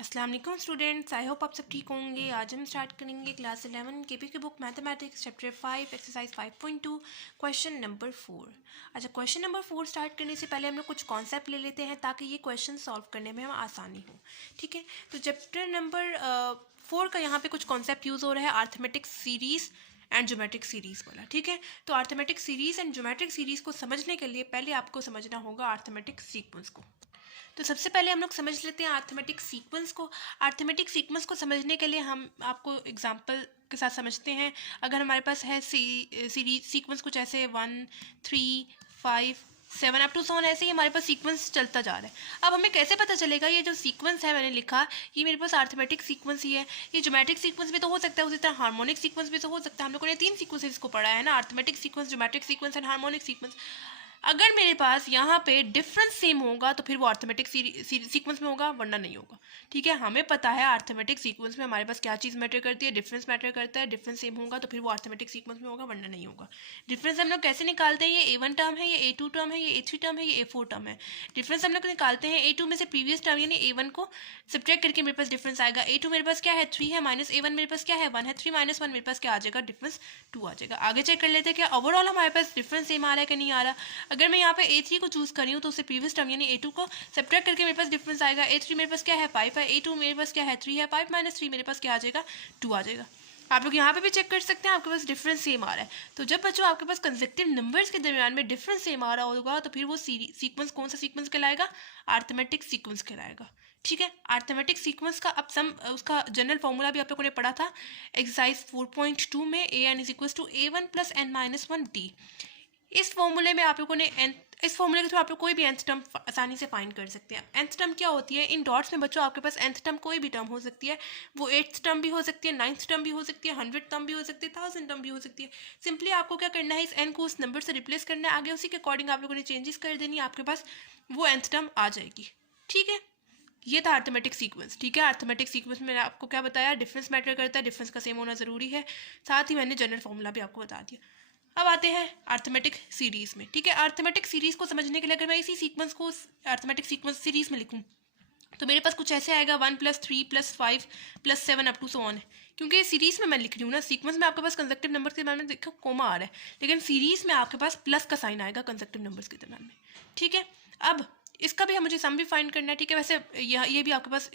अस्सलाम वालेकुम students, I hope आप सब ठीक होंगे। आज हम स्टार्ट करेंगे क्लास 11 केपी की book mathematics chapter 5 exercise 5.2 question number 4। अच्छा, क्वेश्चन नंबर 4 स्टार्ट करने से पहले हम लोग कुछ कॉन्सेप्ट ले लेते हैं ताकि ये क्वेश्चन सॉल्व करने में हम आसानी हो। ठीक है, तो चैप्टर नंबर 4 का यहाँ पे कुछ कॉन्सेप्ट यूज़ हो रहा है, arithmetic series and geometric series वाला। ठीक है, तो arithmetic series and geometric series को समझने के लिए पहले आपको समझना होगा अर्थमेटिक सीक्वेंस को। तो सबसे पहले हम लोग समझ लेते हैं अर्थमेटिक सीक्वेंस को। अर्थमेटिक सीक्वेंस को समझने के लिए हम आपको एग्जांपल के साथ समझते हैं। अगर हमारे पास है सीरीज सीक्वेंस कुछ ऐसे 1 3 5 7 अप टू 7 ऐसे ही हमारे पास सीक्वेंस चलता जा रहा है। अब हमें कैसे पता चलेगा ये जो सीक्वेंस है मैंने लिखा ये मेरे पास अर्थमेटिक सीक्वेंस ही है? ये ज्योमेट्रिक सीक्वेंस भी तो हो सकता है, उसी तरह हार्मोनिक सीक्वेंस भी तो हो सकता है। हम लोगों ने 3 सीक्वेंसेस को पढ़ा है ना, arithmetic sequence, geometric sequence and harmonic sequence. अगर मेरे पास यहाँ पे डिफरेंस सेम होगा तो फिर वो अर्थमेटिक सीक्वेंस में होगा, वरना नहीं होगा। ठीक है, हमें पता है अर्थमेटिक सीक्वेंस में हमारे पास क्या चीज़ मैटर करती है, डिफरेंस मैटर करता है। डिफरेंस सेम होगा तो फिर वो अर्थमेटिक सीक्वेंस में होगा, वरना नहीं होगा। डिफरेंस हम लोग कैसे निकालते हैं? ये A1 टर्म है, ये A2 टर्म है, ये A3 टर्म है, ये A4 टर्म है। डिफरेंस हम लोग निकालते हैं A2 में से प्रीवियस टर्म यानी A1 को सब्ट्रैक्ट करके मेरे पास डिफरेंस आएगा। A2 मेरे पास क्या है 3 है, माइनस A1 मेरे पास क्या है 1 है, 3 माइनस 1 मेरे पास क्या आ जाएगा, डिफरेंस 2 आ जाएगा। आगे चेक कर लेते हैं क्या ओवरऑल हमारे पास डिफरेंस सेम आ रहा है कि नहीं आ रहा। अगर मैं यहाँ पे A3 को चूज करी हूँ तो उससे प्रीवियस टर्म यानी A2 को सब्ट्रैक्ट करके मेरे पास डिफरेंस आएगा। A3 मेरे पास क्या है 5 है, A2 मेरे पास क्या है 3 है, 5 माइनस 3 मेरे पास क्या आ जाएगा 2 आ जाएगा। आप लोग यहाँ पे भी चेक कर सकते हैं आपके पास डिफरेंस सेम आ रहा है। तो जब बच्चों आपके पास कंसेक्टिव नंबर्स के दरमियान में डिफरेंस सेम आ रहा होगा तो फिर वो सीक्वेंस कौन सा सीक्वेंस कहलाएगा? अर्थमेटिक सीक्वेंस कहलाएगा। ठीक है, अर्थमेटिक सीक्वेंस का अब सम उसका जनरल फॉर्मूला भी आप लोगों ने पढ़ा था एक्सरसाइज 4.2 में, an is equal to A1 plus n-1 d। इस फॉर्मूले में आप लोगों ने इस फॉर्मूले के थ्रू आप लोग कोई भी nth टर्म आसानी से फाइंड कर सकते हैं। nth टर्म क्या होती है? इन डॉट्स में बच्चों आपके पास nth टर्म कोई भी टर्म हो सकती है। वो 8th टर्म भी हो सकती है, 9th टर्म भी हो सकती है, 100 टर्म भी हो सकती है, 1000 टर्म भी हो सकती है। सिंपली आपको क्या करना है, इस n को उस नंबर से रिप्लेस करना है, आगे उसी के अकॉर्डिंग आप लोगों ने चेंजेस कर देनी है, आपके पास वो nth टर्म आ जाएगी। ठीक है, ये था अर्थमेटिक सीक्वेंस। ठीक है, अर्थमेटिक सीक्वेंस में आपको क्या बताया, डिफरेंस मैटर करता है, डिफरेंस का सेम होना जरूरी है, साथ ही मैंने जनरल फॉर्मूला भी आपको बता दिया। अब आते हैं अर्थमेटिक सीरीज में। ठीक है, अर्थमेटिक सीरीज को समझने के लिए अगर मैं इसी सीक्वेंस को अर्थमेटिक सीक्वेंस सीरीज में लिखूं तो मेरे पास कुछ ऐसे आएगा 1 + 3 + 5 + 7 अप टू सो ऑन है। क्योंकि सीरीज में मैं लिख रही हूँ ना, सीक्वेंस में आपके पास कंसेक्टिव नंबर के दरम्यान में देखो कोमा आ रहा है, लेकिन सीरीज में आपके पास प्लस का साइन आएगा कंसेक्टिव नंबर्स के दरम्यान में। ठीक है, अब इसका भी मुझे सम भी फाइंड करना है। ठीक है, वैसे ये भी आपके पास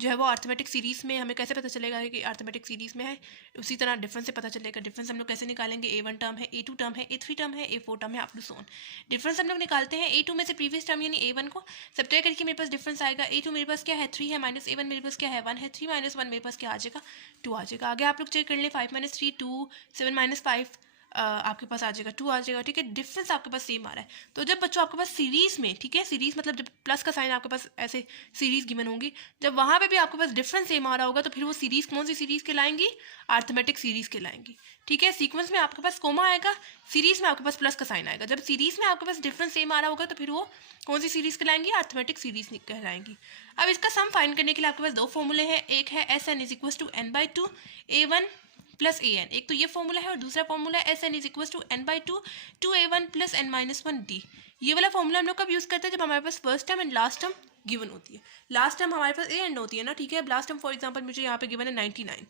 जो है वो अर्थमेटिक सीरीज में हमें कैसे पता चलेगा कि अर्थमेटिक सीरीज में है, उसी तरह डिफरेंस से पता चलेगा। डिफरेंस हम लोग कैसे निकालेंगे? A1 टर्म है, A2 टर्म है, A3 टर्म है, A4 टर्म है, up to so on. Difference हम लोग निकालते हैं A2 में से प्रीवियस टर्म यानी A1 को सब्ट्रैक्ट करके मेरे पास डिफरेंस आएगा। A2 मेरे पास क्या है 3 है, माइनस A1 मेरे पास क्या है 1 है, 3 माइनस 1 मेरे पास क्या आ जाएगा 2 आ जाएगा। आगे आप लोग चेक कर लें, 5 - 3 2, 7 - 5 आपके पास आ जाएगा 2 आ जाएगा। ठीक है, डिफरेंस आपके पास सेम आ रहा है। तो जब बच्चों आपके पास सीरीज में, ठीक है, सीरीज मतलब जब प्लस का साइन आपके पास ऐसे सीरीज गिवन होंगी, जब वहां पे भी आपके पास डिफरेंस सेम आ रहा होगा तो फिर वो सीरीज कौन सी सीरीज कहलाएंगी? अर्थमेटिक सीरीज कहलाएंगी। ठीक है, सीक्वेंस में आपके पास कोमा आएगा, सीरीज में आपके पास प्लस का साइन आएगा। जब सीरीज में आपके पास डिफरेंस सेम आ रहा होगा तो फिर वो कौन सी सीरीज कहलाएंगी? अर्थमेटिक सीरीज कहलाएंगी। अब इसका सम फाइंड करने के लिए आपके पास दो फॉर्मूले हैं, एक है SN is equal to n/2 A1 plus AN, एक तो ये फॉर्मूला है, और दूसरा फॉर्मूला है SN is equal to n/2 2A1 plus n-1 d। ये वाला फॉर्मूला हम लोग कब यूज़ करते हैं? जब हमारे पास first term and last term given होती है। लास्ट टर्म हमारे पास A एंड होती है ना। ठीक है, लास्ट टर्म फॉर एग्जांपल मुझे यहाँ पे गिवन है 99।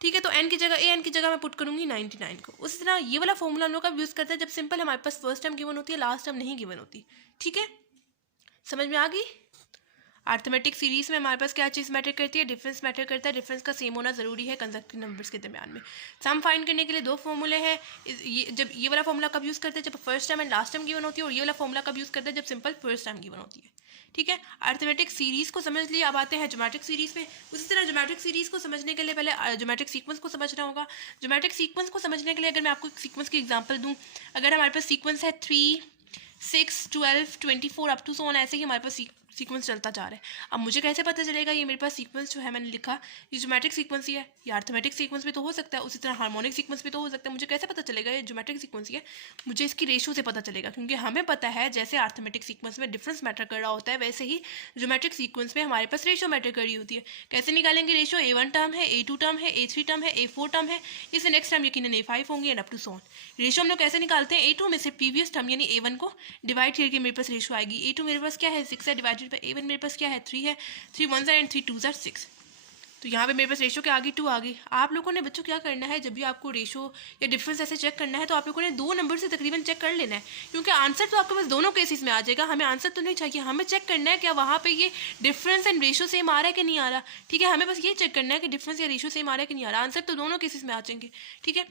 ठीक है, तो n की जगह AN की जगह मैं पुट करूँगी 99 को। उसी तरह ये वाला फॉर्मूला हम लोग कब यूज़ करते हैं? जब सिंपल हमारे पास फर्स्ट टर्म गिवन होती है, लास्ट टर्म नहीं गिवन होती। ठीक है, समझ में आ गई? अर्थमेटिक सीरीज में हमारे पास क्या चीज़ मैटर करती है? डिफरेंस मैटर करता है, डिफरेंस का सेम होना जरूरी है कंसेक्टिव नंबर्स के दरमियान में। सम फाइंड करने के लिए दो फॉर्मूले हैं। जब ये वाला फॉर्मूला कब यूज़ करते हैं? जब first term and last term given होती है, और ये वाला फॉर्मूला कब यूज़ करते हैं? जब सिंपल फर्स्ट टर्म गिवन होती है। ठीक है, अर्थमेटिक सीरीज को समझ लिया, अब आते हैं ज्योमेट्रिक सीरीज में। उसी तरह ज्योमेट्रिक सीरीज को समझने के लिए पहले ज्योमेट्रिक सीक्वेंस को समझना होगा। ज्योमेट्रिक सीक्वेंस को समझने के लिए अगर मैं आपको सीक्वेंस की एग्जाम्पल दूँ, अगर हमारे पास सीक्वेंस है 3 6 12 24 अप टू सो ऑन, ऐसे ही हमारे पास सीक्वेंस चलता जा रहा है। अब मुझे कैसे पता चलेगा ये मेरे पास सीक्वेंस जो है मैंने लिखा ये ज्योमेट्रिक सीक्वेंस ही है? या अर्थमेटिक सीक्वेंस भी तो हो सकता है, उसी तरह हार्मोनिक सीक्वेंस भी तो हो सकता है। मुझे कैसे पता चलेगा ये ज्योमेट्रिक सीक्वेंस ही है? मुझे इसकी रेशो से पता चलेगा, क्योंकि हमें पता है जैसे अर्थमेटिक सीक्वेंस में डिफरेंस मैटर कर रहा होता है, वैसे ही ज्योमेट्रिक सीक्वेंस में हमारे पास रेशो मैटर कर रही होती है। कैसे निकालेंगे रेशो? A1 टर्म है, A2 टर्म है, A3 टर्म है, A4 टर्म है, इससे नेक्स्ट टर्म यकीनन A5 होंगे and up to so on. Ratio हम लोग कैसे निकालते हैं? A2 में से प्रीवियस टर्म यानी A1 को डिवाइड करके मेरे पास रेशो आएगी A2 मेरे पास क्या है 6 है, डिवाइडेड बाई A1 मेरे पास क्या है 3 है, 3 1 एंड 3 2 6। तो यहाँ पे मेरे पास रेशो के आगे 2 आ गई। आप लोगों ने बच्चों क्या करना है, जब भी आपको रेशो या डिफरेंस ऐसे चेक करना है तो आप लोगों ने 2 नंबर से तकरीबन चेक कर लेना है, क्योंकि आंसर तो आपके पास दोनों केसेस में आ जाएगा। हमें आंसर तो नहीं चाहिए, हमें चेक करना है क्या वहाँ पे ये डिफरेंस एंड रेशो सेम आ रहा है कि नहीं आ रहा। ठीक है, हमें बस ये चेक करना है कि डिफरेंस या रेशो सेम आ रहा है कि नहीं आ रहा। आंसर तो दोनों केसेस में आ जाएंगे। ठीक है,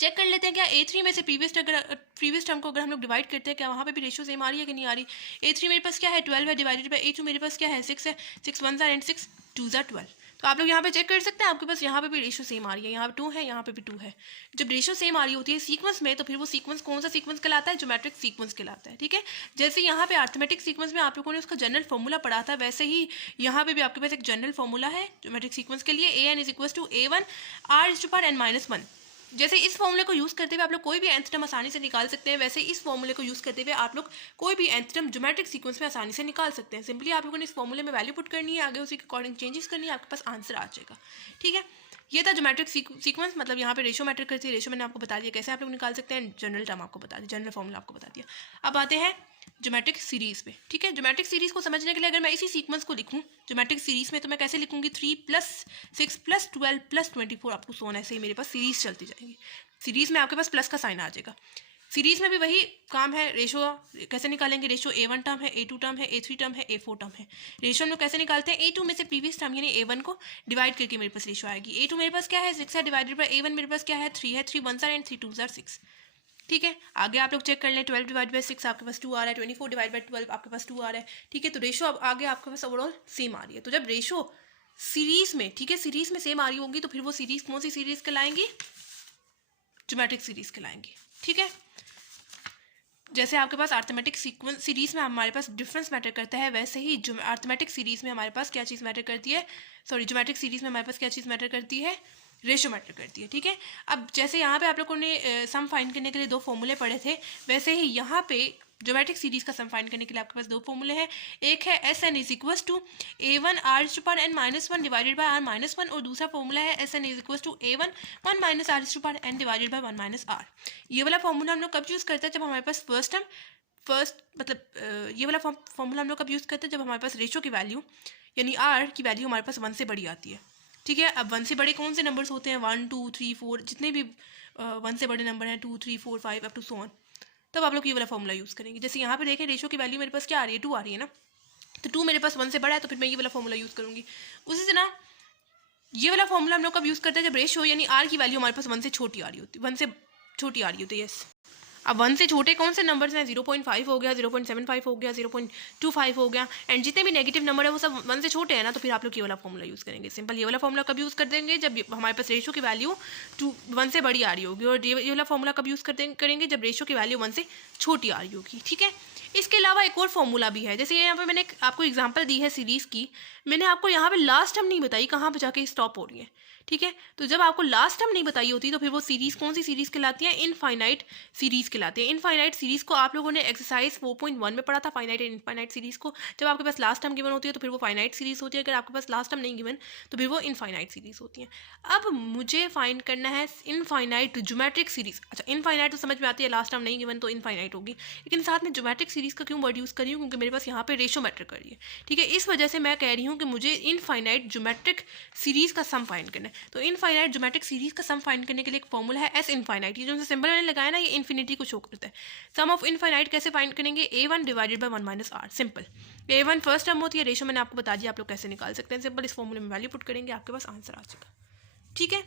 चेक कर लेते हैं क्या A3 में से प्रीवियस टर्म को अगर हम लोग डिवाइड करते हैं क्या वहाँ पे भी रेशो सेम आ रही है कि नहीं आ रही। A3 मेरे पास क्या है 12 है, डिवाइडेड बाई A2 मेरे पास क्या है 6 है, 6 1 एंड 6 2 12। तो आप लोग यहाँ पे चेक कर सकते हैं आपके पास यहाँ पे भी रेशो सेम आ रही है, यहाँ पे 2 है, यहाँ पे भी 2 है। जब रेशो सेम आ रही होती है सीक्वेंस में तो फिर वो सीक्वेंस कौन सा सीक्वेंस कहलाता है, ज्योमेट्रिक सीक्वेंस कहलाता है। ठीक है, जैसे यहाँ पे अरिथमेटिक सीक्वेंस में आप लोगों ने उसका जनरल फॉर्मूला पढ़ा था, वैसे ही यहाँ पे भी आपके पास एक जनरल फॉर्मूला है ज्योमेट्रिक सीक्वेंस के लिए, AN is equal to A1 R⁻n-1। जैसे इस फॉर्मूले को यूज़ करते हुए आप लोग कोई भी nth टर्म आसानी से निकाल सकते हैं, वैसे इस फॉर्मूले को यूज़ करते हुए आप लोग कोई भी nth टर्म ज्योमेट्रिक सीक्वेंस में आसानी से निकाल सकते हैं। सिंपली आप लोगों ने इस फॉर्मूले में वैल्यू पुट करनी है, आगे उसी के अकॉर्डिंग चेंजेस करनी है, आपके पास आंसर आ जाएगा। ठीक है, ये था ज्योमेट्रिक सीक्वेंस, मतलब यहाँ पे रेशो मैटर करती है। रेशो मैंने आपको बता दिया कैसे आप लोग निकाल सकते हैं, जनरल टर्म आपको बता दिया, जनरल फॉर्मूला आपको बता दिया। अब आते हैं ज्योमेट्रिक सीरीज पे। ठीक है, ज्योमेट्रिक सीरीज को समझने के लिए अगर मैं इसी सीक्वेंस को लिखूं ज्योमेट्रिक सीरीज में तो मैं कैसे लिखूंगी, 3 + 6 + 12 + 24 अप टू सो ऑन, ऐसे ही मेरे पास सीरीज चलती जाएगी। सीरीज में आपके पास प्लस का साइन आ जाएगा। सीरीज में भी वही काम है, रेशो कैसे निकालेंगे, रेशो A1 टर्म है, A2 टर्म है, A3 टर्म है, A4 टर्म है। रेशो हम लोग कैसे निकालते हैं, A2 में से प्रीवियस टर्म यानी A1 को डिवाइड करके मेरे पास रेशो आएगी। A2 मेरे पास क्या है 6 है, डिवाइडेड बाई A1 मेरे पास क्या है 3 है, 3 1 एंड 3 2 6। ठीक है, आगे आप लोग चेक कर लें, 12 डिवाइड बाई 6 आपके पास 2 आ रहा है, 24 डिवाइड बाई 12 आपके पास 2 आ रहा है। ठीक है, तो रेशो अब आगे आपके पास ओवरऑल सेम आ रही है। तो जब रेशो सीरीज में, ठीक है, सीरीज में सेम आ रही होगी तो फिर वो सीरीज कौन सी सीरीज कहलाएंगी, ज्योमेट्रिक सीरीज कहलाएंगी। ठीक है, जैसे आपके पास अरिथमेटिक सीक्वेंस सीरीज में हमारे पास डिफरेंस मैटर करता है, वैसे ही अरिथमेटिक सीरीज में हमारे पास क्या चीज़ मैटर करती है, सॉरी ज्योमेट्रिक सीरीज में हमारे पास क्या चीज़ मैटर करती है, रेशो मैटर करती है। ठीक है, अब जैसे यहाँ पे आप लोगों ने सम फाइंड करने के लिए 2 फॉर्मूले पढ़े थे, वैसे ही यहाँ पे ज्योमेट्रिक सीरीज का सम फाइंड करने के लिए आपके पास 2 फॉर्मूले हैं। एक है SN is equal to A1 R⁻n-1 divided by R-1 और दूसरा फॉर्मूला है SN is equal to A1 1 - R⁻n divided by 1 - R। ये वाला फॉर्मूला हम लोग कब यूज़ करते हैं, जब हमारे पास ये वाला फॉर्मूला हम लोग कब यूज़ करते हैं, जब हमारे पास रेशो की वैल्यू यानी R की वैल्यू हमारे पास 1 से बड़ी आती है। ठीक है, अब 1 से बड़े कौन से नंबर्स होते हैं, 1 2 3 4, जितने भी 1 से बड़े नंबर हैं 2 3 4 5 अप टू सो ऑन, तब आप लोग ये वाला फॉर्मूला यूज़ करेंगे। जैसे यहाँ पे देखें रेशो की वैल्यू मेरे पास क्या आ रही है, 2 आ रही है ना, तो 2 मेरे पास 1 से बड़ा है तो फिर मैं ये वाला फॉर्मूला यूज़ करूँगी। उसी तरह ये वाला फॉर्मूला हम लोग कब यूज़ करते हैं, जब रेशो यानी R की वैल्यू हमारे पास 1 से छोटी आ रही होती है, 1 से छोटी आ रही होती है। यस, अब 1 से छोटे कौन से नंबर्स हैं, 0.5 हो गया, 0.75 हो गया, 0.25 हो गया, एंड जितने भी नेगेटिव नंबर है वो सब 1 से छोटे हैं ना, तो फिर आप लोग ये वाला फॉर्मूला यूज़ करेंगे। सिंपल ये वाला फॉर्मूला कब यूज़ कर देंगे, जब हमारे पास रेशो की वैल्यू 1 से बड़ी आ रही होगी, और ये वाला फॉर्मूला कब यूज़ करेंगे, जब रेशो की वैल्यू 1 से छोटी आ रही होगी। ठीक है, इसके अलावा एक और फॉर्मूला भी है, जैसे यहाँ पे मैंने आपको एग्जांपल दी है सीरीज़ की, मैंने आपको यहाँ पे लास्ट टर्म नहीं बताई कहाँ पे जाके स्टॉप हो रही है। ठीक है, तो जब आपको लास्ट टर्म नहीं बताई होती तो फिर वो सीरीज़ कौन सी सीरीज़ कहलाती है, इनफाइनाइट सीरीज़ कहलाती है। इनफाइनाइट सीरीज़ को आप लोगों ने एक्सरसाइज 4.1 में पढ़ा था, फाइनाइट एंड इनफाइनाइट सीरीज़ को। जब आपके पास लास्ट टर्म गिवन होती है तो फिर वो फाइनाइट सीरीज़ होती है, अगर आपके पास लास्ट टर्म नहीं गिवन तो फिर वो इनफाइनाइट सीरीज़ होती है। अब मुझे फाइंड करना है इनफाइनाइट ज्योमेट्रिक सीरीज़। अच्छा, इनफाइनाइट तो समझ में आती है, लास्ट टर्म नहीं गिवन तो इनफाइनाइट होगी, लेकिन साथ में ज्योमेट्रिक सीरीज़ का क्यों वर्ड यूज़ कर रही हूँ, क्योंकि मेरे पास यहाँ पे रेशो मैटर कर रही है। ठीक है, इस वजह से मैं कह रही हूँ कि मुझे इनफाइनाइट ज्योमेट्रिक सीरीज़ का सम फाइंड करना है। तो इनफाइनाइट ज्योमेट्रिक सीरीज का सम फाइंड करने के लिए एक फॉर्मूला है S इनफाइनाइट, ये जो सिंबल मैंने लगाया ना ये इन्फिनिटी को शो करता है। सम ऑफ इनफाइनाइट कैसे फाइंड करेंगे, A1 divided by 1 - R। Simple, A1 first term होती है, रेशो मैंने आपको बता दिया आप लोग कैसे निकाल सकते हैं। सिंपल इस फॉर्मूले में वैल्यू पुट करेंगे, आपके पास आंसर आ जाएगा। ठीक है,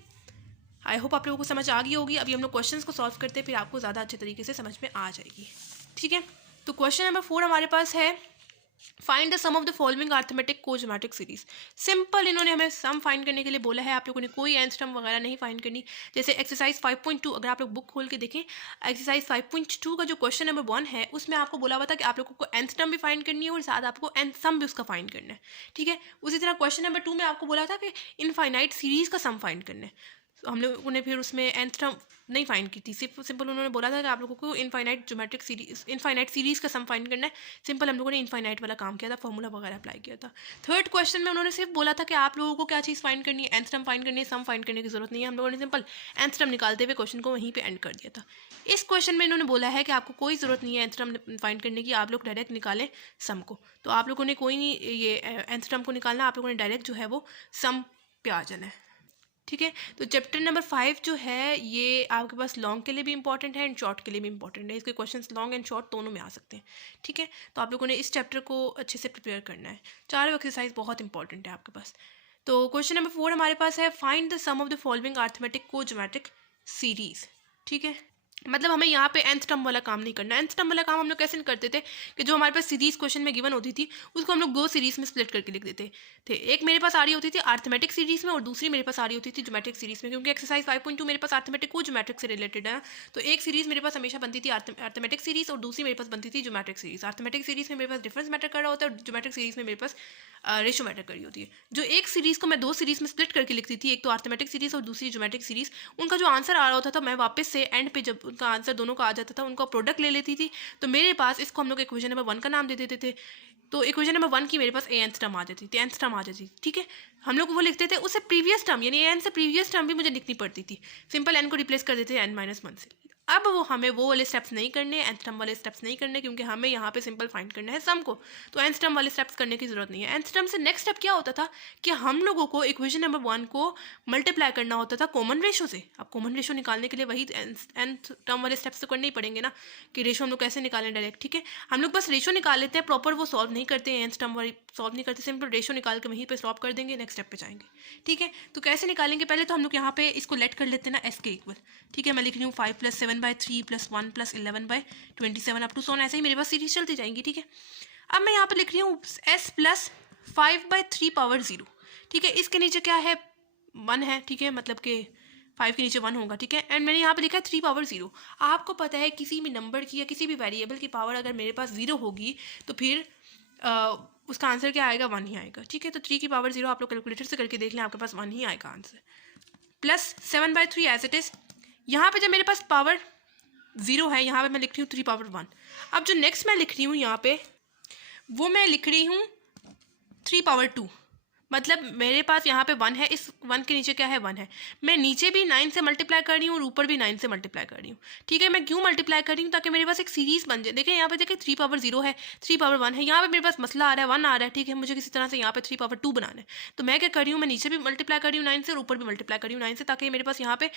आई होप आप लोगों को समझ आ गई होगी। अभी हम लोग क्वेश्चंस को सॉल्व करते हैं, फिर आपको ज़्यादा अच्छे तरीके से समझ में आ जाएगी। ठीक है, तो क्वेश्चन नंबर 4 हमारे पास है, find the sum of the following arithmetic co geometric series. Simple इन्होंने हमें सम फाइंड करने के लिए बोला है, आप लोगों ने कोई nth टर्म वगैरह नहीं फाइंड करनी। जैसे एक्सरसाइज 5.2 अगर आप लोग बुक खोल के देखें, एक्सरसाइज 5.2 का जो क्वेश्चन नंबर 1 है उसमें आपको बोला हुआ था कि आप लोगों को nth टर्म भी फाइंड करनी है और साथ आपको nth सम भी उसका फाइंड करना है। ठीक है, उसी तरह क्वेश्चन नंबर 2 में आपको बोला था कि इनफाइनाइट सीरीज का सम फाइंड करना है। हम लोगों ने फिर उसमें nth टर्म नहीं फाइंड की थी, सिंपल उन्होंने बोला था कि आप लोगों को infinite geometric series, infinite series का सम फाइंड करना है। सिंपल हम लोगों ने इनफाइनाइट वाला काम किया था, फॉर्मूला वगैरह अप्लाई किया था। थर्ड क्वेश्चन में उन्होंने सिर्फ बोला था कि आप लोगों को क्या चीज़ फाइंड करनी है, nth टर्म फाइंड करनी है, सम फाइंड करने की जरूरत नहीं है। हम लोगों ने सिंपल nth टर्म निकालते हुए क्वेश्चन को वहीं पे एंड कर दिया था। इस क्वेश्चन में इन्होंने बोला है कि आपको कोई ज़रूरत नहीं है nth टर्म फाइंड करने की, आप लोग डायरेक्ट निकालें सम को। तो आप लोगों ने कोई नहीं ये nth टर्म को निकालना, आप लोगों ने डायरेक्ट जो है वो सम पे आ जाना है। ठीक है, तो चैप्टर नंबर 5 जो है ये आपके पास लॉन्ग के लिए भी इंपॉर्टेंट है एंड शॉर्ट के लिए भी इंपॉर्टेंट है। इसके क्वेश्चंस लॉन्ग एंड शॉर्ट दोनों में आ सकते हैं। ठीक है, तो आप लोगों ने इस चैप्टर को अच्छे से प्रिपेयर करना है। चारों एक्सरसाइज बहुत इंपॉर्टेंट है आपके पास। तो क्वेश्चन नंबर 4 हमारे पास है, find the sum of the following arithmetic co geometric series. ठीक है, मतलब हमें यहाँ पे nth टर्म वाला काम नहीं करना है। nth टर्म वाला काम हम लोग कैसे करते थे कि जो हमारे पास सीरीज क्वेश्चन में गिवन होती थी उसको हम लोग दो सीरीज में स्प्लिट करके लिख देते थे। एक मेरे पास आ रही होती थी अरिथमेटिक सीरीज में और दूसरी मेरे पास आ रही होती थी ज्योमेट्रिक सीरीज में। क्योंकि एक्सरसाइज 5.2 मेरे पास अरिथमेटिक को ज्योमेट्रिक से रिलेटेड है, तो एक सीरीज मेरे पास हमेशा बनती थी अरिथमेटिक सीरीज और दूसरी मेरे पास बनती थी ज्योमेट्रिक सीरीज। अरिथमेटिक सीरीज में मेरे पास डिफरेंस मैटर कर रहा होता है और ज्योमेट्रिक सीरीज में मेरे पास रेशो मैटर कर रही होती है। जो एक सीरीज को मैं दो सीरीज में स्प्लिट करके लिखती थी, एक तो अरिथमेटिक सीरीज और दूसरी ज्योमेट्रिक सीरीज, उनका जो आंसर आ रहा होता था मैं वापस से एंड पे जब उनका आंसर दोनों का आ जाता था उनका प्रोडक्ट ले लेती थी। तो मेरे पास इसको हम लोग इक्वेशन नंबर 1 का नाम दे देते थे। तो इक्वेशन नंबर 1 की मेरे पास nth टर्म आ जाती थी, nth टर्म आ जाती थी। ठीक है, हम लोग वो लिखते थे, उससे प्रीवियस टर्म यानी n से प्रीवियस टर्म भी मुझे लिखनी पड़ती थी। सिंपल n को रिप्लेस कर देते n-1 से। अब वो हमें वो वाले स्टेप्स नहीं करने, nth टर्म वाले स्टेप्स नहीं करने, क्योंकि हमें यहाँ पे सिंपल फाइंड करना है सम को। तो nth टर्म वाले स्टेप्स करने की जरूरत नहीं है। nth टर्म से नेक्स्ट स्टेप क्या होता था कि हम लोगों को इक्वेशन नंबर 1 को मल्टीप्लाई करना होता था कॉमन रेशो से। अब कॉमन रेशो निकालने के लिए वही nth टर्म वाले स्टेप्स तो करने ही पड़ेंगे ना, कि रेशो हम लोग कैसे निकालें डायरेक्ट। ठीक है, हम लोग बस रेशो निकाल लेते हैं, प्रॉपर वो सॉल्व नहीं करते हैं, nth टर्म वाली सॉल्व नहीं करते, सिंपल रेशो निकाल के वहीं पे सॉल्व कर देंगे, नेक्स्ट स्टेप पे जाएंगे। ठीक है, तो कैसे निकालेंगे, पहले तो हम लोग यहाँ पे इसको लेट कर लेते हैं ना s के इक्वल। ठीक है, मैं लिख रही हूँ 5 + 7/3 + 1 + 11/27 अप टू सोन, ऐसे ही मेरे पास सीरीज चलती जाएंगी। ठीक है, अब मैं यहाँ पे लिख रही हूँ s + 5/3⁻0। ठीक है, इसके नीचे क्या है, 1 है। ठीक है, मतलब कि 5 के नीचे 1 होगा। ठीक है, एंड मैंने यहाँ पे लिखा है 3/0। आपको पता है किसी भी नंबर की या किसी भी वेरिएबल की पावर अगर मेरे पास 0 होगी तो फिर उसका आंसर क्या आएगा, 1 ही आएगा। ठीक है, तो 3/0 आप लोग कैलकुलेटर से करके देख लें, आपके पास 1 ही आएगा answer. Plus 7/3 as it is. यहाँ पे जब मेरे पास पावर 0 है, यहाँ पे मैं लिख रही हूँ 3/1। अब जो नेक्स्ट मैं लिख रही हूँ यहाँ पे, वो मैं लिख रही हूँ 3/2। मतलब मेरे पास यहाँ पे 1 है, इस 1 के नीचे क्या है, 1 है। मैं नीचे भी 9 से मल्टीप्लाई कर रही हूँ और ऊपर भी 9 से मल्टीप्लाई कर रही हूँ। ठीक है, मैं क्यों मल्टीप्लाई कर रही हूँ, ताकि मेरे पास एक सीरीज बन जाए। देखिए यहाँ पे देखिए 3/0 है, 3/1 है, यहाँ पे मेरे पास मसला आ रहा है 1 आ रहा है। ठीक है, मुझे किसी तरह से यहाँ पे 3/2 बनाना है। तो मैं क्या कर रही हूँ, मैं नीचे भी मल्टीप्लाई कर रही हूँ 9 से और ऊपर भी मल्टीप्लाई कर रही हूँ 9 से, ताकि मेरे पास यहाँ पे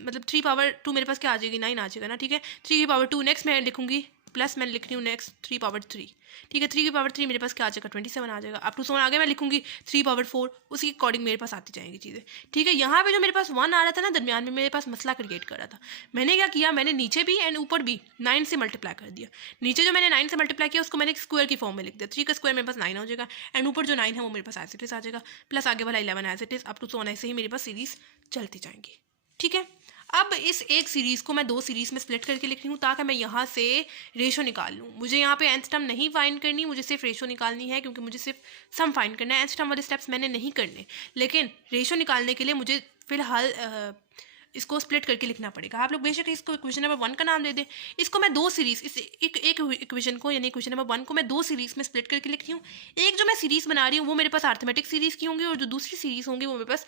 मतलब 3/2 मेरे पास क्या आ जाएगी, 9 आ जाएगा ना। ठीक है, 3/2। नेक्स्ट मैं लिखूंगी प्लस, मैं लिख रही हूँ नेक्स्ट 3/3। ठीक है, 3/3 मेरे पास क्या आ जाएगा, 27 आ जाएगा। अप टू सोन आगे मैं लिखूंगी 3/4, उसकी अकॉर्डिंग मेरे पास आती जाएंगी चीज़ें। ठीक है, यहाँ पे जो मेरे पास 1 आ रहा था ना दरमियान में, मेरे पास मसला क्रिएट कर रहा था। मैंने क्या किया, मैंने नीचे भी एंड ऊपर भी 9 से मल्टीप्लाई कर दिया। नीचे जो मैंने 9 से मल्टीप्लाई किया उसको मैंने स्क्वायर की फॉर्म में लिख दिया। 3 का स्क्वायर मेरे पास 9 हो जाएगा एंड ऊपर जो 9 है वो मेरे पास एज इट इज आ जाएगा, प्लस आगे वाला 11 as it is up to so on. ऐसे ही मेरे पास सीरीज चलती जाएंगी। ठीक है, अब इस एक सीरीज़ को मैं दो सीरीज़ में स्प्लिट करके लिख रही हूँ ताकि मैं यहाँ से रेशो निकाल लूँ। मुझे यहाँ पे nth टर्म नहीं फाइंड करनी, मुझे सिर्फ रेशो निकालनी है, क्योंकि मुझे सिर्फ सम फाइंड करना है। nth टर्म वाले स्टेप्स मैंने नहीं करने, लेकिन रेशो निकालने के लिए मुझे फिलहाल इसको स्प्लिट करके लिखना पड़ेगा। आप लोग बेशक इसको इक्वेशन नंबर 1 का नाम दे दें। इसको मैं दो सीरीज़, इस एक इक्वेशन को यानी इक्वेशन नंबर 1 को मैं दो सीरीज़ में स्प्लिट करके लिख रही हूँ। एक जो मैं सीरीज़ बना रही हूँ वो मेरे पास अरिथमेटिक सीरीज़ की होंगी और जो दूसरी सीरीज़ होंगी वो मेरे पास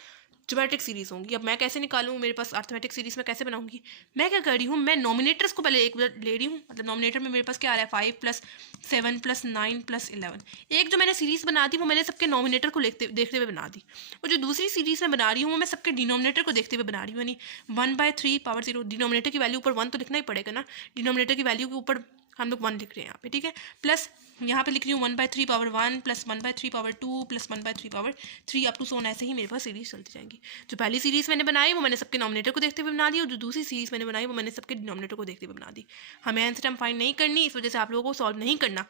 ज्योमेट्रिक सीरीज होंगी। अब मैं कैसे निकालूँ, मेरे पास अरिथमेटिक सीरीज में कैसे बनाऊंगी, मैं क्या कर रही हूँ, मैं नॉमिनेटर्स को पहले एक बार ले रही हूँ। मतलब नॉमिनेटर में मेरे पास क्या आ रहा है, 5 + 7 + 9 + 11। एक जो मैंने सीरीज बना दी वो मैंने सबके नॉमिनेटर को देखते हुए बना दी, और जो दूसरी सीरीज में बना रही हूँ वो मैं सबके डिनोमिनेटर को देखते हुए बना रही हूँ। यानी 1/3/0। डिनोमिनेटर की वैल्यू ऊपर 1 तो लिखना ही पड़ेगा ना, डिनोमिनेटर की वैल्यू के ऊपर हम लोग 1 लिख रहे हैं यहाँ पे। ठीक है, प्लस यहाँ पे लिख रही हूँ 1/3/1 + 1/3/2 + 1/3/3 अप टू सोन। ऐसे ही मेरे पास सीरीज चलती जाएंगी। जो पहली सीरीज मैंने बनाई वो मैंने सबके नॉमिनेटर को देखते हुए बना दी, और जो दूसरी सीरीज मैंने बनाई वो मैंने सबके डिनोमिनेटर को देखते हुए बना दी। हमें nth टर्म फाइंड नहीं करनी, इस वजह से आप लोगों को सॉल्व नहीं करना।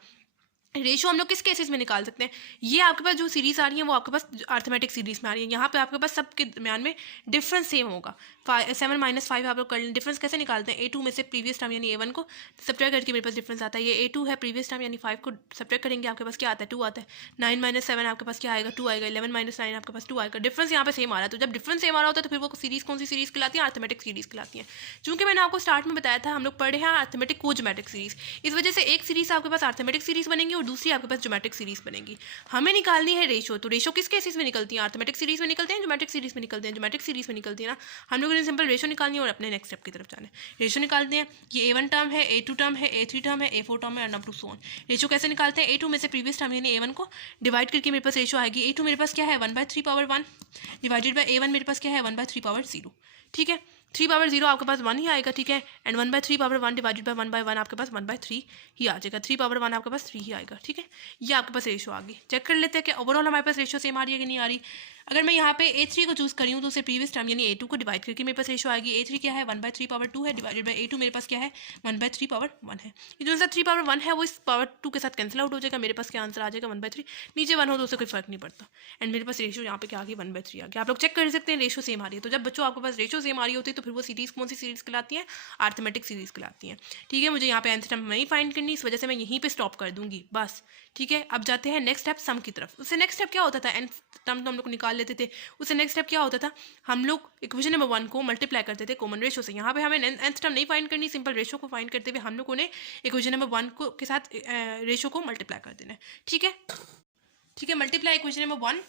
रेशो हम लोग किस केसेस में निकाल सकते हैं, ये आपके पास जो सीरीज़ आ रही है वो आपके पास अर्थमेटिक सीरीज़ में आ रही है, यहाँ पे आपके पास सबके दरमियान में डिफरेंस सेम होगा। 7 - 5 आप लोग कर लें। डिफरेंस कैसे निकालते हैं, A2 में से प्रीवियस टर्म यानी A1 को सब्ट्रैक्ट करके मेरे पास डिफरेंस आता है। ये A2 है प्रीवियस टर्म यानी 5 को सब्ट्रैक्ट करेंगे आपके पास क्या आता है, 2 आता है। 9 - 7 आपके पास क्या आएगा, 2 आएगा। 11 - 9 आपके पास 2 आएगा। डिफरेंस यहाँ पे सेम आ रहा है, तो जब डिफरेंस सेम आ रहा होता है तो फिर वो सीरीज़ कौन सी सीरीज़ कहलाती है, अर्थमेटिक सीरीज़ कहलाती है। चूँकि मैंने आपको स्टार्ट में बताया था हम लोग पढ़े हैं अर्थमेटिक को ज्योमेट्रिक सीरीज़, इस वजह से एक सीरीज़ आपके पास अर्थमेटिक सीरीज़ बनेंगी और दूसरी आपके पास ज्योमेट्रिक सीरीज़ बनेगी। हमें निकालनी है रेशो, तो रेशो किस केसेस में निकलती है, अर्थमेटिक सीरीज़ में निकलते हैं, ज्योमेट्रिक सीरीज़ में निकलते हैं। ज्योमेट्रिक सीरीज़ में निकलती है ना, हम लोगों ने सिंपल रेशो निकालनी है और अपने नेक्स्ट स्टेप की तरफ जाना है। रेशो निकालते हैं, ये A1 टर्म है, A2 टर्म है, A3 टर्म है, A4 टर्म है, और सो ऑन। रेशो कैसे निकालते हैं, A2 में से प्रीवियस टर्म यानी A1 को डिवाइड करके मेरे पास रेशो आएगी। A2 मेरे पास क्या है, 1/3 पावर 1 डिवाइडेड बाई A1 मेरे पास क्या है, 1/3 पावर 0। ठीक है, 3 पावर 0 आपके पास 1 ही आएगा। ठीक है, एंड 1/3 पावर 1 डिवाइडेड बाई 1/1 आपके पास 1/3 ही आ जाएगा। 3 पावर 1 आपके पास 3 ही आएगा। ठीक है, ये आपके पास रेशो आ गई। चेक कर लेते हैं कि ओवरऑल हमारे पास रेशो सेम आ रही है कि नहीं आ रही। अगर मैं यहाँ पे A3 को चूज़ करी हूँ तो उसे प्रीवियस टर्म यानी A2 को डिवाइड करके मेरे पास रेशो आएगी। A3 क्या है, 1/3 पावर 2 है डिवाइडेड बाई A2 मेरे पास क्या है, 1/3 पावर 1 है। ये जो सा 3 पावर 1 है वो इस पावर 2 के साथ कैंसिल आउट हो जाएगा। मेरे पास क्या आंसर आ जाएगा, 1/3। नीचे 1 हो तो उससे कोई फर्क नहीं पड़ता। एंड मेरे पास रेशो यहाँ पे क्या आ गई, 1/3 आ गया। आप लोग चेक कर सकते हैं रेशो सेम आ रही है। तो जब बच्चों आपके पास रेशो सेम आ रही होती है तो फिर वो सीरीज़ कौन सी सीरीज़ कहलाती है, अर्थमेटिक सीरीज़ कहलाती है। ठीक है, मुझे यहाँ पे आंसर टर्म नहीं फाइंड करनी, इस वजह से मैं यहीं पे स्टॉप कर दूंगी बस। ठीक है, अब जाते हैं नेक्स्ट स्टेप सम की तरफ। उससे नेक्स्ट स्टेप क्या होता था, एन टर्म तो हम लोग निकाल लेते थे। उससे नेक्स्ट स्टेप क्या होता था, हम लोग इक्वेशन नंबर 1 को मल्टीप्लाई करते थे कॉमन रेशो से। यहाँ पे हमें nth टर्म नहीं फाइंड करनी, सिंपल रेशो को फाइंड करते हुए हम लोगों ने इक्वेशन नंबर 1 को के साथ रेशो को मल्टीप्लाई कर देना है। ठीक है, ठीक है, multiply equation number 1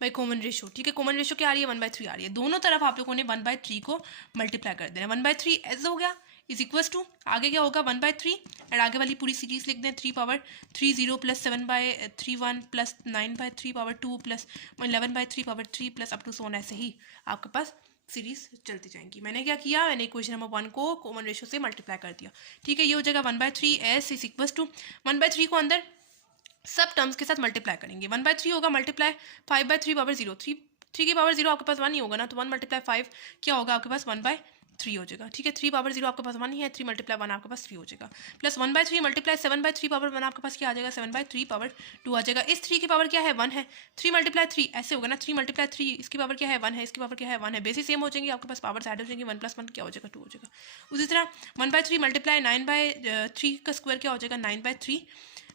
by common ratio. ठीक है, कॉमन रेशो क्या आ रही है, 1/3 आ रही है। दोनों तरफ आप लोगों ने 1/3 को मल्टीप्लाई कर देना है। 1/3 ऐसा हो गया इज इक्वल्स टू, आगे क्या होगा 1/3 एंड आगे वाली पूरी सीरीज लिख दें, 3 power 3 0 plus 7/3 1 plus 9/3 power 2 plus 11/3 power 3 plus up to so on. ऐसे ही आपके पास सीरीज चलती जाएंगी। मैंने क्या किया, मैंने इक्वेशन नंबर 1 को कॉमन रेशो से मल्टीप्लाई कर दिया। ठीक है, ये हो जाएगा 1/3 एस इज इक्वल्स टू 1/3 को अंदर सब टर्म्स के साथ मल्टीप्लाई करेंगे। 1/3 होगा मल्टीप्लाई 5/3 पावर 0, 3 की पावर 0 आपके पास 1 ही होगा ना, तो 1 × 5 क्या होगा आपके पास 1/3 हो जाएगा। ठीक है, 3 पावर 0 आपके पास 1 ही है, 3 × 1 आपके पास 3 हो जाएगा। प्लस 1/3 मल्टीप्लाई 7/3 पावर 1 आपके पास क्या आ जाएगा, 7/3 पावर 2 आ जाएगा। इस 3 की पावर क्या है, 1 है। 3 × 3 ऐसे होगा ना, 3 × 3 इसकी पावर क्या है, 1 है, इसकी पावर क्या है, 1 है। बेसिस सेम हो जाएंगे, आपके पास पावर ऐड हो जाएंगी। 1 + 1 क्या हो जाएगा, 2 हो जाएगा। उसी तरह 1/3 मल्टीप्लाई 9/3 का स्क्वायर क्या हो जाएगा, 9/3।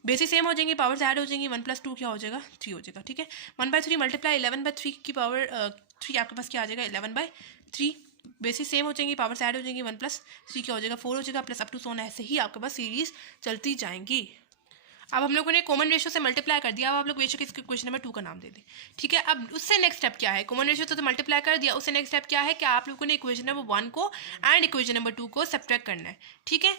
बेसिस सेम हो जाएंगे, पावर्स ऐड हो जाएंगी। 1 + 2 क्या हो जाएगा, 3 हो जाएगा। ठीक है, 1/3 मल्टीप्लाई 11/3 की पावर 3 आपके पास क्या आ जाएगा, 11/3। बेसिस सेम हो जाएंगी, पावर्स ऐड हो जाएंगी। 1 + 3 क्या हो जाएगा, 4 हो जाएगा। Plus up to so on, ऐसे ही आपके पास सीरीज चलती जाएंगी। अब हम लोगों ने कॉमन रेशो से मल्टीप्लाई कर दिया। अब आप लोग बेशक इसके क्वेश्चन नंबर 2 का नाम दे दें। ठीक है, अब उससे नेक्स्ट स्टेप क्या है, कॉमन रेशो तो मल्टीप्लाई कर दिया, उससे नेक्स्ट स्टेप क्या है कि आप लोगों ने इक्वेशन नंबर 1 को एंड इक्वेशन नंबर 2 को सब्ट्रैक्ट करना है। ठीक है,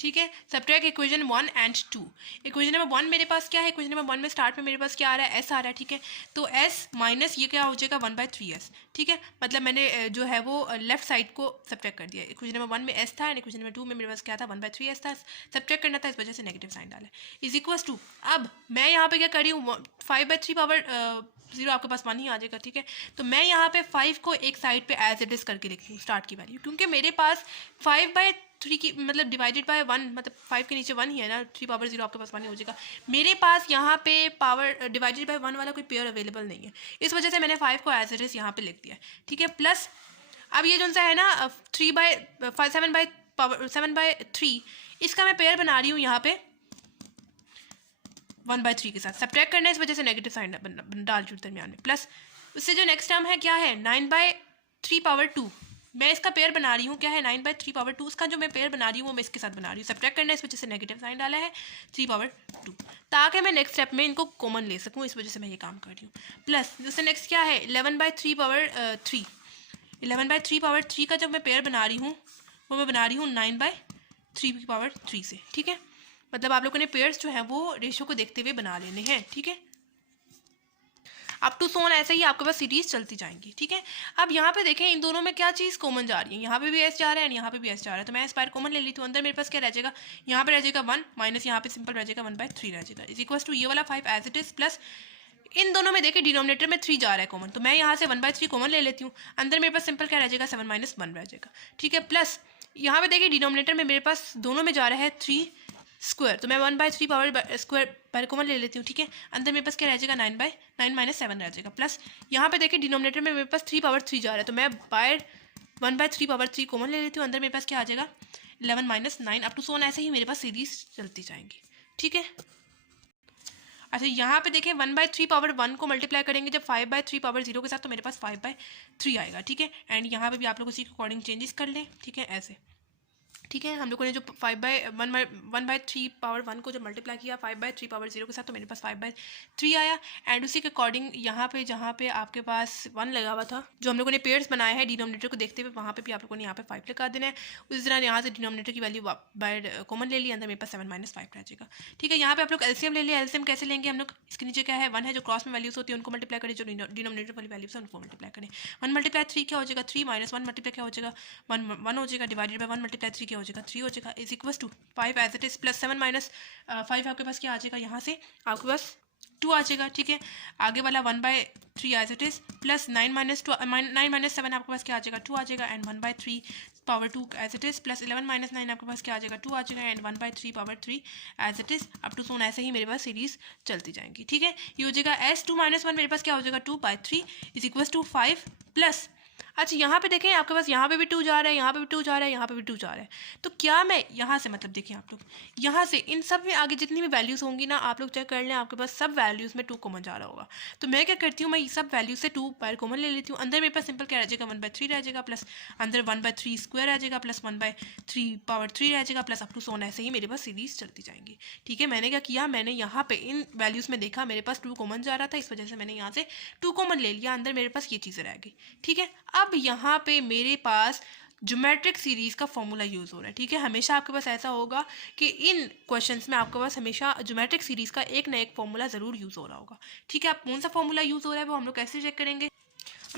ठीक है, subtract equation 1 and 2। Equation number 1 मेरे पास क्या है, इक्वेशन नंबर 1 में स्टार्ट में मेरे पास क्या आ रहा है, एस आ रहा है। ठीक है, तो एस माइनस ये क्या हो जाएगा, 1/3s। ठीक है, मतलब मैंने जो है वो लेफ्ट साइड को सब्ट्रैक्ट कर दिया। इक्वेशन नंबर 1 में एस था एंड इक्वेशन नंबर 2 में मेरे पास क्या था, 1/3s था। सब्ट्रैक्ट करना था, इस वजह से नेगेटिव साइन डाला। इज इक्वल्स टू, अब मैं यहाँ पे क्या कर रही हूँ, 5/3 पावर 0 आपके पास 1 ही आ जाएगा। ठीक है, तो मैं यहाँ पे 5 को एक साइड पे एज इट इज करके लिखती हूँ स्टार्ट की वैल्यू, क्योंकि मेरे पास 5/3 की मतलब डिवाइडेड बाय 1 मतलब 5 के नीचे 1 ही है ना, 3 पावर 0 आपके पास 1 ही हो जाएगा। मेरे पास यहाँ पे पावर डिवाइडेड बाय 1 वाला कोई पेयर अवेलेबल नहीं है, इस वजह से मैंने 5 को एज इट इज यहाँ पे लिख दिया। ठीक है, प्लस अब ये जो सा है ना 7/3 इसका मैं पेयर बना रही हूँ यहाँ पे 1/3 के साथ। सब्ट्रैक्ट करना है, इस वजह से नेगेटिव साइन डाल चुके दरमियान में। प्लस उससे जो नेक्स्ट टर्म है क्या है, 9/3 पावर 2 मैं इसका पेयर बना रही हूँ, क्या है 9/3 पावर 2 उसका जो मैं पेयर बना रही हूँ वो मैं इसके साथ बना रही हूँ। सब्ट्रैक्ट करना है, इस वजह से नेगेटिव साइन डाला है 3 पावर 2, ताकि मैं नेक्स्ट स्टेप में इनको कॉमन ले सकूँ, इस वजह से मैं ये काम कर रही हूँ। प्लस उससे नेक्स्ट क्या है 11/3 पावर 3। 11/3 पावर 3 का जब मैं पेयर बना रही हूँ वो मैं बना रही हूँ 9/3 की पावर 3 से। ठीक है, मतलब आप लोगों ने पेयर्स जो है वो रेशो को देखते हुए बना लेने हैं। ठीक है, अप टू सोन ऐसे ही आपके पास सीरीज चलती जाएंगी। ठीक है, अब यहाँ पे देखें इन दोनों में क्या चीज़ कॉमन जा रही है, यहाँ पे भी एस जा रहा है एंड यहाँ पे भी एस जा रहा है, तो मैं इस बार कॉमन ले ली थी। अंदर मेरे पास क्या रह जाएगा, यहाँ पे रह जाएगा 1 माइनस यहाँ पे सिंपल रह जाएगा 1/3 रह जाएगा। इज इक्वल्स टू ये वाला 5 एज इट इज, प्लस इन दोनों में देखिए डिनोमिनेटर में 3 जा रहा है कॉमन, तो मैं यहाँ से 1/3 कॉमन ले लेती हूँ। अंदर मेरे पास सिंपल क्या रह जाएगा 7 - 1 रह जाएगा। ठीक है, प्लस यहाँ पे देखिए डिनोमिनेटर में मेरे पास दोनों में जा रहा है 3 स्क्वायर, तो मैं 1/3 पावर स्क्वायर बाहर कॉमन ले लेती हूँ, ठीक है। अंदर मेरे पास क्या रह जाएगा 9/9 माइनस 7 रह जाएगा, प्लस यहाँ पे देखिए डिनोमिनेटर में मेरे पास 3 पावर 3 जा रहा है, तो मैं बाहर 1/3 पावर 3 कॉमन ले लेती हूँ, अंदर मेरे पास क्या आ जाएगा 11 माइनस 9 अप टू सोन, ऐसे ही मेरे पास सीरीज चलती जाएंगी, ठीक है। अच्छा यहाँ पे देखें 1/3 पावर 1 को मल्टीप्लाई करेंगे जब 5/3 पावर 0 के साथ, तो मेरे पास 5/3 आएगा, ठीक है। एंड यहाँ पे भी आप लोग उसी के अकॉर्डिंग चेंजेस कर लें, ठीक है, ऐसे, ठीक है। हम लोगों ने जो 1/3 पावर 1 को जब मल्टीप्लाई किया 5/3 पावर 0 के साथ, तो मेरे पास 5/3 आया। एंड उसी के अकॉर्डिंग यहाँ पे जहाँ पे आपके पास 1 लगा हुआ था, जो हम लोगों ने पेयर्स बनाया है डिनोमिनेटर को देखते हुए, वहाँ पे भी आप लोगों ने यहाँ पे 5 लगा देना है। उसी तरह यहाँ से डिनोमिनेटर की वैल्यू बाहर कॉमन ले ली, अंदर मेरे पास 7 माइनस 5 रह जाएगा, ठीक है। यहाँ पे आप लोग एलसीएम ले लिया, एलसीएम कैसे लेंगे हम लोग, इसके नीचे क्या है 1 है, जो क्रॉस में वैल्यूज होती है उनको मल्टीप्लाई करें, जो डिनोमिनेटर वाली वैल्यूज है उनको मल्टीप्लाई करें। 1 मल्टीप्लाई 3 क्या हो जाएगा 3 माइनस 1 मल्टीप्लाई क्या हो जाएगा 1 हो जाएगा, डिवाइडेड बाई 1 मल्टीप्लाई 3 क्या हो जाएगा 3 हो जाएगा, is equal to 5 as it is, plus 7 minus 5 आपके पास क्या आ जाएगा, यहाँ से आपके पास 2 आ जाएगा, ठीक है। आगे वाला 1/3 as it is, plus 9 minus 7 आपके पास क्या आ जाएगा 2 आ जाएगा, and 1/3 power 2 as it is, plus 11 minus 9 आपके पास क्या आ जाएगा 2 आ जाएगा, and 1/3 power 3 as it is up to so on, ऐसे ही मेरे पास सीरीज चलती जाएंगी, ठीक है। ये हो जाएगा S2 माइनस 1 मेरे पास क्या हो जाएगा 2/3 इज इक्वल टू 5 प्लस, अच्छा यहाँ पे देखें आपके पास यहाँ पे भी 2 जा रहा है, यहाँ पे भी 2 जा रहा है, यहाँ पे भी 2 जा रहा है, तो क्या मैं यहाँ से मतलब देखें आप लोग यहाँ से इन सब में आगे जितनी भी वैल्यूज़ होंगी ना, आप लोग चेक कर लें, आपके पास सब वैल्यूज़ में 2 कॉमन जा रहा होगा। तो मैं क्या करती हूँ, मैं सब वैल्यूज से 2 बाहर कॉमन ले लेती हूँ, अंदर मेरे पास सिंपल क्या रह जाएगा 1/3 रह जाएगा, प्लस अंदर 1/3 स्क्वायर रह जाएगा, प्लस 1/3 पावर 3 रह जाएगा, प्लस अप टू सोन, ऐसे ही मेरे पास सीरीज चलती जाएंगी, ठीक है। मैंने क्या किया, मैंने यहाँ पे इन वैल्यूज़ में देखा मेरे पास 2 कॉमन जा रहा था, इस वजह से मैंने यहाँ से 2 कॉमन ले लिया, अंदर मेरे पास ये चीज़ें रह गई, ठीक है। अब यहाँ पे मेरे पास ज्योमेट्रिक सीरीज का फॉर्मूला यूज़ हो रहा है, ठीक है। हमेशा आपके पास ऐसा होगा कि इन क्वेश्चंस में आपके पास हमेशा ज्योमेट्रिक सीरीज का एक ना एक फॉर्मूला ज़रूर यूज़ हो रहा होगा, ठीक है। आप कौन सा फॉर्मूला यूज़ हो रहा है वो हम लोग कैसे चेक करेंगे,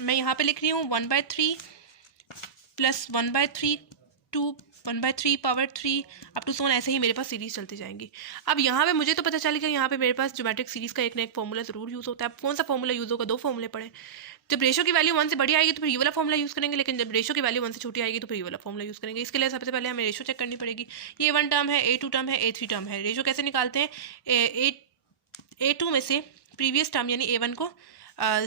मैं यहाँ पे लिख रही हूँ 1/3 plus 1/3 2 1/3 power 3 up to so on, ऐसे ही मेरे पास सीरीज चलती जाएंगी। अब यहाँ पे मुझे तो पता चल गया यहाँ पे मेरे पास ज्योमेट्रिक सीरीज का एक ना एक फॉर्मूला ज़रूर यूज़ होता है। अब कौन सा फॉर्मूला यूज़ होगा, 2 फॉर्मूले पड़े, जब रेशो की वैल्यू 1 से बड़ी आएगी तो फिर ये वाला फॉर्मूला यूज़ करेंगे, लेकिन जब रेशो की वैल्यू 1 से छोटी आएगी तो फिर ये वाला फॉर्मूला यूज़ करेंगे। इसके लिए सबसे पहले हमें रेशो चेक करनी पड़ेगी, ये A1 टर्म है, A2 टर्म है, A3 टर्म है। रेशो कैसे निकालते हैं, A2 में से प्रीवियस टर्म यानी A1 को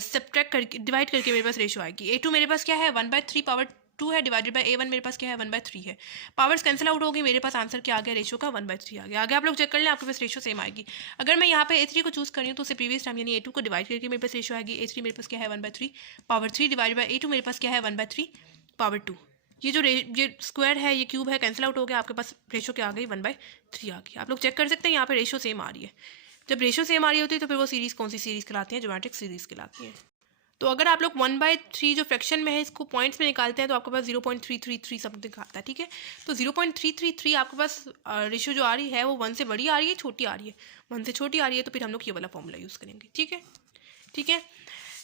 सब्ट्रैक्ट करके डिवाइड करके मेरे पास रेशो आएगी। A2 मेरे पास क्या है 1/3 पावर 2 है, डिवाइडेड बाय A1 मेरे पास क्या है 1/3 है। पावर्स कैंसिल आउट हो गई, मेरे पास आंसर क्या आ गया रेशो का 1/3 आ गया। आगे आप लोग चेक कर लें, आपके पास रेशो सेम आएगी। अगर मैं यहाँ पे A3 को चूज़ करी हूँ तो उसे प्रीवियस टाइम यानी A2 को डिवाइड करके मेरे पास रेशो आएगी। A3 मेरे पास क्या है 1/3 पावर 3 डिवाइडेड बाय A2 मेरे पास क्या है 1/3 पावर 2। ये जो ये स्क्वायर है ये क्यूब है कैंसिल आउट हो गया, आपके पास रेशो क्या आ गई 1/3 आ गई। आप लोग चेक कर सकते हैं यहाँ पे रेशो सेम आ रही है। जब रेशो सेम आ रही होती है तो फिर वो सीरीज़ कौन सी सीरीज़ कहलाती है, ज्योमेट्रिक सीरीज़ कहलाती है। तो अगर आप लोग 1/3 जो फ्रैक्शन में है इसको पॉइंट्स में निकालते हैं तो आपके पास 0.333 समथिंग आता है, ठीक है। तो 0.333 आपके पास रेशो जो आ रही है वो 1 से बड़ी आ रही है छोटी आ रही है, 1 से छोटी आ रही है, तो फिर हम लोग ये वाला फॉर्मूला यूज़ करेंगे, ठीक है, ठीक है।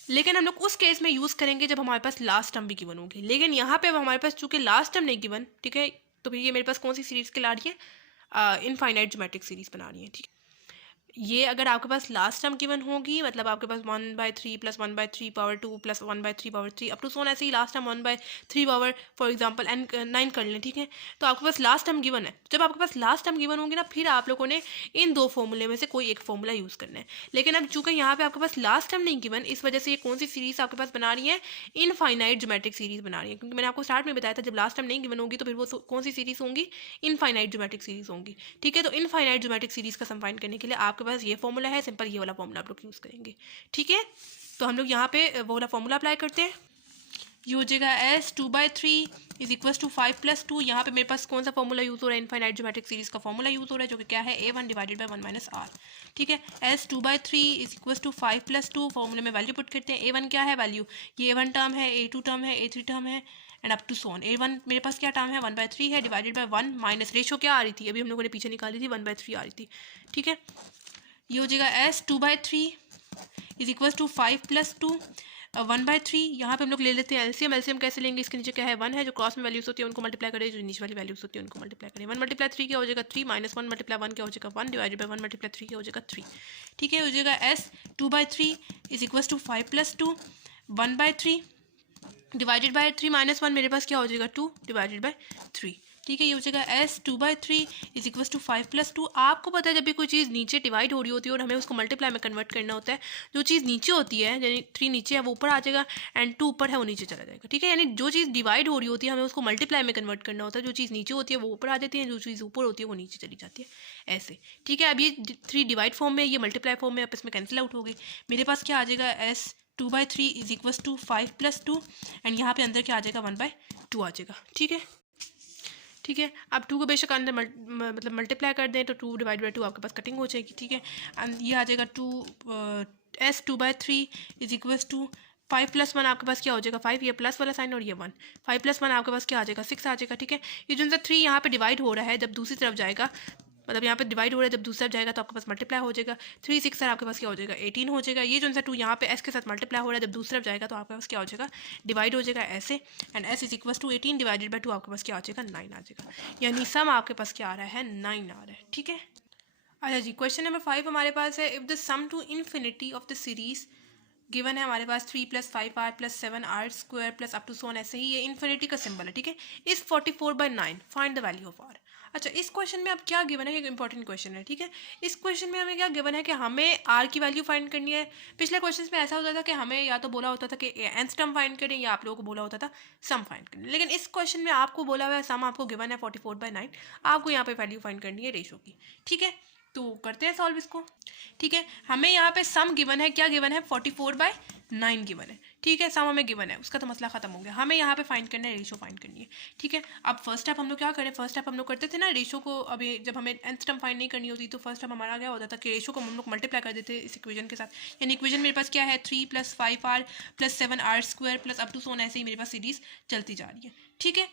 लेकिन हम लोग उस केस में यूज़ करेंगे जब हमारे पास लास्ट टर्म भी गिवन होगी, लेकिन यहाँ पे अब हमारे पास चूँकि लास्ट टर्म नहीं गिवन, ठीक है, तो फिर ये मेरे पास कौन सी सीरीज़ कहला रही है, इनफाइनाइट ज्योमेट्रिक सीरीज़ बना रही है, ठीक है। ये अगर आपके पास लास्ट टर्म गिवन होगी, मतलब आपके पास 1/3 plus 1/3 power 2 plus 1/3 power 3 up to so on, ऐसे ही last term 1/3 power for example n9 कर लें, ठीक है। तो आपके पास लास्ट टर्म गिवन है, जब आपके पास लास्ट टर्म गिवन होंगे ना फिर आप लोगों ने इन 2 फॉर्मूले में से कोई एक फॉर्मूला यूज़ करना है। लेकिन अब चूँकि यहाँ पे आपके पास लास्ट टर्म नहीं गिवन, इस वजह से ये कौन सी सीरीज़ आपके पास बना रही है, इनफाइनाइट ज्योमेट्रिक सीरीज़ बना रही है, क्योंकि मैंने आपको स्टार्ट में बताया था जब लास्ट टर्म नहीं गिवन होगी तो फिर वो कौन सी सीरीज़ होंगी, इनफाइनाइट ज्योमेट्रिक सीरीज़ होंगी, ठीक है। तो इनफाइनाइट ज्योमेट्रिक सीरीज़ का सम फाइंड करने के लिए आपके पास ये फॉर्मूला है, सिंपल ये वाला फॉर्मूला आप लोग यूज़ करेंगे, ठीक है। तो हम लोग यहाँ पे वो वाला फॉर्मूला अप्लाई करते हैं, ये हो जाएगा S 2/3 is equal to 5 plus 2। यहाँ पे मेरे पास कौन सा फॉर्मूला यूज़ हो रहा है, इनफाइनाइट ज्योमेट्रिक सीरीज का फॉर्मूला यूज़ हो रहा है, जो कि क्या है A1 divided by 1 minus R, ठीक है। S 2/3 is equal to 5 plus 2, फॉर्मूले में वैल्यू पुट करते हैं। A1 क्या है वैल्यू, ये A1 टर्म है, A2 टर्म है, A3 टर्म है, and up to Son. A1 मेरे पास क्या टर्म है 1/3 है, डिवाइडेड बाय 1 माइनस रेशो क्या आ रही थी, अभी हम लोगों ने पीछे निकाली थी 1/3 आ रही थी, ठीक है। ये हो जाएगा S 2/3 is equal to 5 plus 2 1/3। यहाँ पे हम लोग ले लेते हैं एलसीएम। एलसीएम कैसे लेंगे, इसके नीचे क्या है 1 है, जो क्रॉस में वैल्यूज होती है उनको मल्टीप्लाई करें, जो नीचे वाली वैल्यूज होती है उनको मल्टीप्लाई करें। 1 मल्टीप्लाई 3 क्या हो जाएगा 3 माइनस 1 मल्टीप्लाई 1 क्या हो जाएगा 1 डिवाइडेड बाय 1 मल्टीप्लाई 3 क्या हो जाएगा 3, ठीक है। हो जाएगा S 2/3 is equal to 5 plus 2 1/3 divided by 3 minus 1 मेरे पास क्या हो जाएगा 2 डिवाइडेड बाय 3, ठीक है। ये हो जाएगा s 2/3 इज इक्वल टू 5+2। आपको पता है जब भी कोई चीज़ नीचे डिवाइड हो रही होती है और हमें उसको मल्टीप्लाई में कन्वर्ट करना होता है, जो चीज़ नीचे होती है यानी 3 नीचे है वो ऊपर आ जाएगा एंड 2 ऊपर है वो नीचे चला जाएगा, ठीक है। यानी जो चीज़ डिवाइड हो रही होती है हमें उसको मल्टीप्लाई में कन्वर्ट करना होता है, जो चीज़ नीचे होती है वो ऊपर आ जाती है, जो चीज़ ऊपर होती है वो नीचे चली जाती है, ऐसे, ठीक है। अब ये 3 डिवाइड फॉर्म में, ये मल्टीप्लाई फॉर्म में, अब इसमें कैंसिल आउट हो गई। मेरे पास क्या आ जाएगा, s 2/3 is equal to 5+2 and यहाँ पे अंदर क्या आ जाएगा 1/2 आ जाएगा, ठीक है। ठीक है, आप 2 को बेशक अंदर मतलब मल्टीप्लाई कर दें तो 2 डिवाइड बाई 2 आपके पास कटिंग हो जाएगी, ठीक है। एंड ये आ जाएगा s 2/3 इज इक्वल टू 5+1 आपके पास क्या हो जाएगा 5, ये प्लस वाला साइन और ये 1, 5+1 आपके पास क्या आ जाएगा 6 आ जाएगा, ठीक है। ये जो 3 यहाँ पे डिवाइड हो रहा है जब दूसरी तरफ जाएगा, मतलब यहाँ पे डिवाइड हो रहा है जब दूसरा जाएगा तो आपके पास मल्टीप्लाई हो जाएगा, 3 6 सर आपके पास क्या हो जाएगा 18 हो जाएगा। ये जो सा 2 यहाँ पे s के साथ मल्टीप्लाई हो रहा है जब दूसरा जाएगा तो आपके पास क्या हो जाएगा डिवाइड हो जाएगा ऐसे, and s is equal to 18 divided by 2 आपके पास क्या आ जाएगा 9 आ जाएगा, यानी सम आपके पास क्या आ रहा है 9 आ रहा है, ठीक है। अच्छा जी, क्वेश्चन नंबर 5 हमारे पास है, if the sum to infinity of the series given है हमारे पास 3 + 5r + 7r² plus up to so on, ऐसे ही ये इन्फिनिटी का सिंबल है, ठीक है। इस 44/9 find the value of r। अच्छा, इस क्वेश्चन में अब क्या गिवन है, एक इंपॉर्टेंट क्वेश्चन है, ठीक है। इस क्वेश्चन में हमें क्या गिवन है कि हमें r की वैल्यू फाइंड करनी है। पिछले क्वेश्चन में ऐसा होता था कि हमें या तो बोला होता था कि nth टर्म फाइंड करें या आप लोगों को बोला होता था सम फाइंड करें, लेकिन इस क्वेश्चन में आपको बोला हुआ है सम आपको गिवन है 44/9, आपको यहाँ पे वैल्यू फाइंड करनी है रेशो की, ठीक है। तो करते हैं सॉल्व इसको, ठीक है। हमें यहाँ पे सम गिवन है, क्या गिवन है 44/9 गिवन है, ठीक है। सम हमें गिवन है, उसका तो मसला खत्म हो गया। हमें यहाँ पे फाइंड करना है, रेशो फाइंड करनी है, ठीक है। अब फर्स्ट स्टेप हम लोग क्या करें, फर्स्ट स्टेप हम लोग करते थे ना रेशो को, अभी जब हमें nth टर्म फाइंड नहीं करनी होती तो फर्स्ट स्टेप हमारा क्या होता था कि रेशो को हम लोग मल्टीप्लाई कर देते इस इक्वेशन के साथ, यानी इक्वेशन मेरे पास क्या है 3 + 5r + 7r² plus up to so on, ऐसे ही मेरे पास सीरीज चलती जा रही है, ठीक है।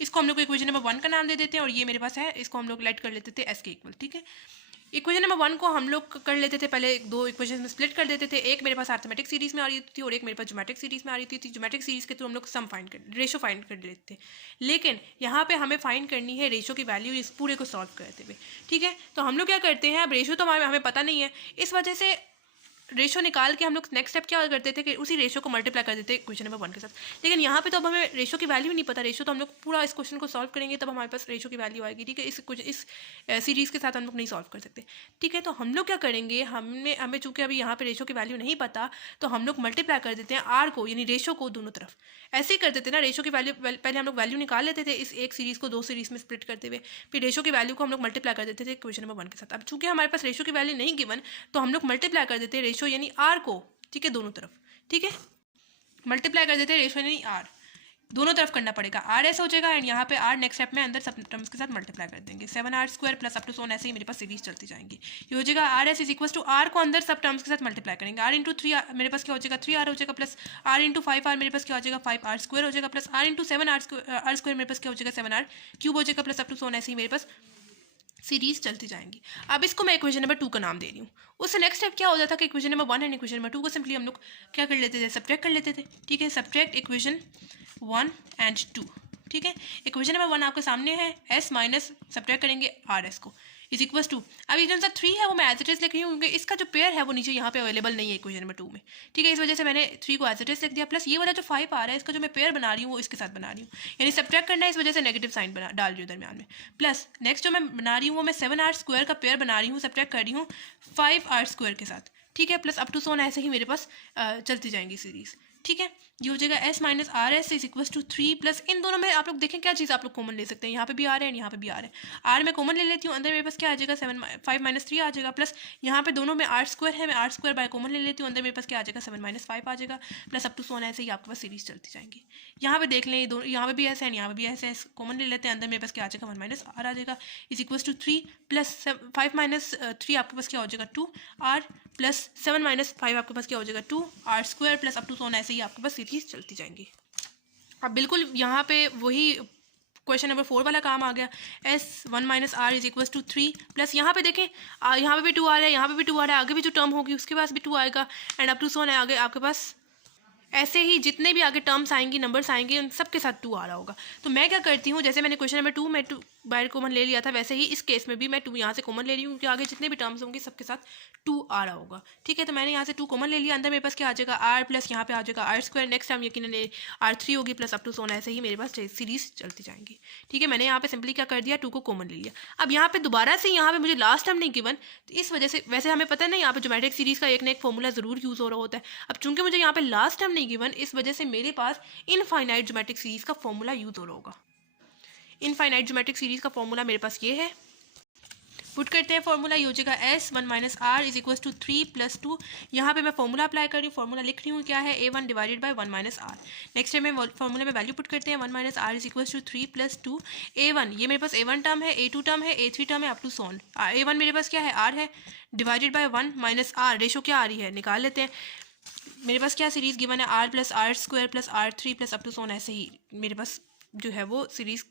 इसको हम लोग इक्वेशन नंबर 1 का नाम दे देते हैं और ये मेरे पास है, इसको हम लोग लेट कर लेते थे s के इक्वल, ठीक है। इक्वेशन नंबर 1 को हम लोग कर लेते थे, पहले 2 इक्वेशन में स्प्लिट कर देते थे, एक मेरे पास अर्थमेटिक सीरीज में आ रही थी और एक मेरे पास ज्योमेट्रिक सीरीज में आ रही थी। ज्योमेट्रिक सीरीज के थ्रू हम लोग सम फाइंड कर, रेशो फाइंड कर लेते थे, लेकिन यहाँ पे हमें फाइंड करनी है रेशो की वैल्यू इस पूरे को सॉल्व करते हुए, ठीक है। तो हम लोग क्या करते हैं, अब रेशो तो हमें पता नहीं है, इस वजह से रेशो निकाल के हम लोग नेक्स्ट स्टेप क्या करते थे कि उसी रेशो को मल्टीप्लाई कर देते क्वेश्चन नंबर 1 के साथ। लेकिन यहाँ पे तो अब हमें रेशो की वैल्यू नहीं पता, रेशो तो हम लोग पूरा इस क्वेश्चन को सॉल्व करेंगे तब हमारे पास रेशो की वैल्यू आएगी, ठीक है। इस सीरीज़ के साथ हम लोग नहीं सॉल्व कर सकते, ठीक है। तो हम लोग क्या करेंगे, हमें चूँकि अभी यहाँ पे रेशो की वैल्यू नहीं पता तो हम लोग मल्टीप्लाई कर देते हैं आर को, यानी रेशो को दोनों तरफ, ऐसे ही कर देते हैं ना। रेशो की वैल्यू पहले हम लोग वैल्यू निकाल लेते थे इस एक सीरीज़ को 2 सीरीज़ में स्प्लिट करते हुए, फिर रेशो की वैल्यू को हम लोग मल्टीप्लाई कर देते थे क्वेश्चन नंबर 1 के साथ। अब चूँकि हमारे पास रेशो की वैल्यू नहीं गिवन तो हम लोग मल्टीप्लाई कर देते हैं रेशो यानी आर को, ठीक है, दोनों तरफ, ठीक है। मल्टीप्लाई कर देते हैं रेशो यानी आर, दोनों तरफ करना पड़ेगा, आर ऐसा हो जाएगा एंड यहाँ पे आर नेक्स्ट स्टेप में अंदर सब टर्म्स के साथ मल्टीप्लाई कर देंगे, 7r² plus up to so on, ऐसे ही मेरे पास सीरीज चलती जाएंगी। ये हो जाएगा R S is equal to R को अंदर सब टर्म्स के साथ मल्टीप्लाई करेंगे, r इंटू 3 मेरे पास क्या हो जाएगा 3r हो जाएगा, प्लस r इंटू 5r मेरे पास क्या हो जाएगा 5r² हो जाएगा, प्लस r इंटू 7r² मेरे पास क्या हो जाएगा 7r³ हो जाएगा, प्लस अप टू सोन, ऐसे ही मेरे पास सीरीज चलती जाएंगी। अब इसको मैं इक्वेशन नंबर 2 का नाम दे रही हूँ। उससे नेक्स्ट स्टेप क्या होता था कि equation number 1 and equation number 2 को सिंपली हम लोग क्या कर लेते थे, सब्ट्रैक्ट कर लेते थे, ठीक है। सब्ट्रैक्ट इक्वेशन 1 एंड 2, ठीक है। इक्वेशन नंबर 1 आपके सामने है, s माइनस सब्ट्रैक्ट करेंगे आर एस को इज इक्वल टू, अब ये जो सा 3 है वो मैं एज इट इज लिख रही हूँ क्योंकि इसका जो पेयर है वो नीचे यहाँ पे अवेलेबल नहीं है इक्वेशन नंबर 2 में, ठीक है। इस वजह से मैंने 3 को एज इट इज लिख दिया, प्लस ये वाला जो 5 आ रहा है इसका जो मैं पेयर बना रही हूँ वो इसके साथ बना रही हूँ, यानी सब्ट्रैक्ट करना है, इस वजह से नेगेटिव साइन डाल रही हूँ दरमियान में, प्लस नेक्स्ट जो मैं बना रही हूँ वो मैं 7r² का पेयर बना रही हूँ, सब्ट्रैक्ट कर रही हूँ 5r² के साथ, ठीक है, प्लस अप टू सोन, ऐसे ही मेरे पास चलती जाएंगी सीरीज, ठीक है। ये हो जाएगा s minus R S is equal to 3, plus इन दोनों में आप लोग देखें क्या चीज़ आप लोग कॉमन ले सकते हैं, यहाँ पे भी आ रहे हैं यहाँ पे भी आ रहे हैं, आर में कॉमन ले लेती हूँ, अंदर मेरे पास क्या आ जाएगा 5 - 3 आ जाएगा, प्लस यहाँ पे दोनों में r² है, मैं r² बाय कॉमन ले लेती हूँ, अंदर मेरे पास क्या आ जाएगा 7 - 5 आ जाएगा, प्लस अप टू सोन, ऐसे ही आपके पास सीरीज चलती जाएंगी। यहाँ पे देख लें, यहाँ पे भी ऐसे है, यहाँ पे भी ऐसे है, कॉमन ले लेते हैं, अंदर मेरे पास क्या आ जाएगा 1 - r आ जाएगा इज इक्वल टू 3, प्लस 5 - 3 आपके पास क्या हो जाएगा 2r, प्लस 7 - 5 आपके पास क्या हो जाएगा 2r² plus up to so on, ऐसे ही आपके पास सीरीज चलती जाएंगी। अब बिल्कुल यहाँ पे वही क्वेश्चन नंबर 4 वाला काम आ गया, s1 - r is equal to 3, plus यहाँ पे देखें यहाँ पे भी 2 आ रहा है, यहाँ पे भी 2 आ रहा है, आगे भी जो टर्म होगी उसके पास भी 2 आएगा, एंड अप टू सोन है आगे आपके पास, ऐसे ही जितने भी आगे टर्म्स आएंगी, नंबर्स आएंगे, उन सब के साथ 2 आ रहा होगा। तो मैं क्या करती हूँ, जैसे मैंने क्वेश्चन नंबर 2 में बाहर कॉमन ले लिया था, वैसे ही इस केस में भी मैं 2 यहाँ से कॉमन ले रही हूँ क्योंकि आगे जितने भी टर्म्स होंगे सबके साथ 2 आ रहा होगा। ठीक है, तो मैंने यहाँ से 2 कॉमन ले लिया, अंदर मेरे पास क्या आ जाएगा r प्लस यहाँ पे आ जाएगा r², नेक्स्ट टाइम यकीनन r3 होगी प्लस अप टू सोन, ऐसे ही मेरे पास सीरीज चलती जाएंगी। ठीक है, मैंने यहाँ पे सिंपली क्या कर दिया, 2 को कॉमन ले लिया। अब यहाँ पे दोबारा से यहाँ पे मुझे लास्ट टर्म नहीं गिवन, तो इस वजह से वैसे हमें पता है ना यहाँ पे ज्योमेट्रिक सीरीज का एक ना एक फॉर्मूला जरूर यूज हो रहा होता है। अब चूंकि मुझे यहाँ पे लास्ट टर्म नहीं गिवन, इस वजह से मेरे पास इनफाइनाइट ज्योमेट्रिक सीरीज का फॉर्मूला यूज हो रहा होगा। इनफाइनाइट ज्योमेट्रिक सीरीज का फॉर्मूला मेरे पास ये है, पुट करते हैं फॉर्मूला, ये हो जाएगा s 1 minus R is equal to 3 plus 2। यहाँ पे मैं फॉर्मूला अप्लाई कर रही हूँ, फॉर्मूला लिख रही हूँ क्या है, a1 divided by 1 minus R. Next time मैं फॉर्मूले में वैल्यू पुट करते हैं, 1 minus R is equal to 3 plus 2। a1 ये मेरे पास a1 टर्म है, a2 टर्म है, a3 टर्म है अप टू सोन। a1 मेरे पास क्या है, r है, divided by 1 minus R, ratio क्या आ रही है निकाल लेते हैं। मेरे पास क्या सीरीज गिवन है, r plus r² plus r3 plus up to so on, ऐसे ही मेरे पास जो है वो सीरीज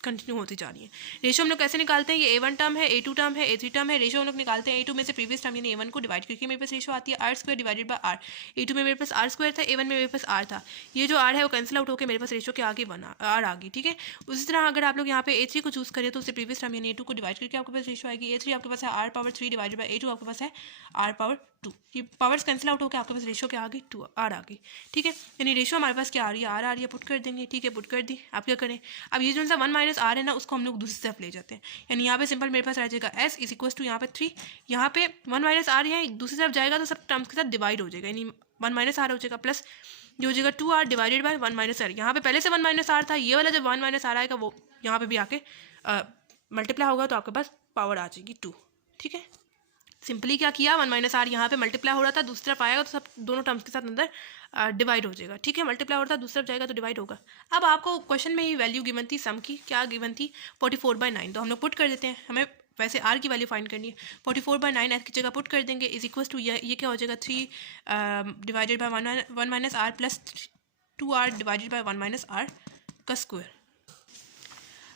कंटिन्यू होती जा रही है। रेशो हम लोग कैसे निकालते हैं, ये a1 टर्म है, a2 टर्म है, a3 टर्म है, रेशो हम लोग निकालते हैं a2 में से प्रीवियस टर्म यानी a1 को डिवाइड करके मेरे पास रेशो आती है r² divided by r। a2 में मेरे पास r² था, a1 में मेरे पास r था, ये जो r है वो कैंसिल आउट होकर मेरे पास रेशो के आगे r आ गई। ठीक है, उसी तरह अगर आप लोग यहाँ पे a3 को चूज करें तो उससे प्रीवियस टर्म यानी a2 को डिवाइड करके आपके पास रेशो आएगी। a3 आपके पास है r power 3 divided bye a2 आपके पास है r पावर 2। ये पावर्स कैंसिल आउट होकर आपके पास रेशो के आगे 2 r आ गई। ठीक है, यानी रेशो हमारे पास क्या आ रही है, r आ रही है, पुट कर देंगे। ठीक है, पुट कर दी। आप क्या करें, अब ये जो सा 1 माइनस r है ना, उसको हम लोग दूसरी तरफ ले जाते हैं, यानी यहाँ पे सिंपल मेरे पास आ जाएगा s इज इक्वल टू यहाँ पे 3, यहाँ पे 1 माइनस r है, दूसरी तरफ जाएगा तो सब टर्म्स के साथ डिवाइड हो जाएगा, यानी 1 माइनस r हो जाएगा प्लस जो हो जाएगा 2r divided by 1 minus r। यहाँ पे पहले से 1 माइनस r था, ये वाला जब 1 माइनस r आएगा वो यहाँ पे भी आके मल्टीप्लाई होगा तो आपके पास पावर आ जाएगी 2। ठीक है, सिंपली क्या किया, 1 माइनस आर यहाँ पे मल्टीप्लाई हो रहा था, दूसरी तरफ आएगा तो सब दोनों टर्म्स के साथ अंदर डिवाइड हो जाएगा। ठीक है, मल्टीप्लाई हो रहा था, दूसरी तरफ जाएगा तो डिवाइड होगा। अब आपको क्वेश्चन में ही वैल्यू गिवन थी सम की, क्या गिवन थी 44/9, तो हम लोग पुट कर देते हैं, हमें वैसे r की वैल्यू फाइंड करनी है। 44/9 ऐसी जगह पुट कर देंगे, इज इक्वल टू ये क्या हो जाएगा 3 divided by 1 minus R plus 2r divided by 1 minus R का स्क्वायर।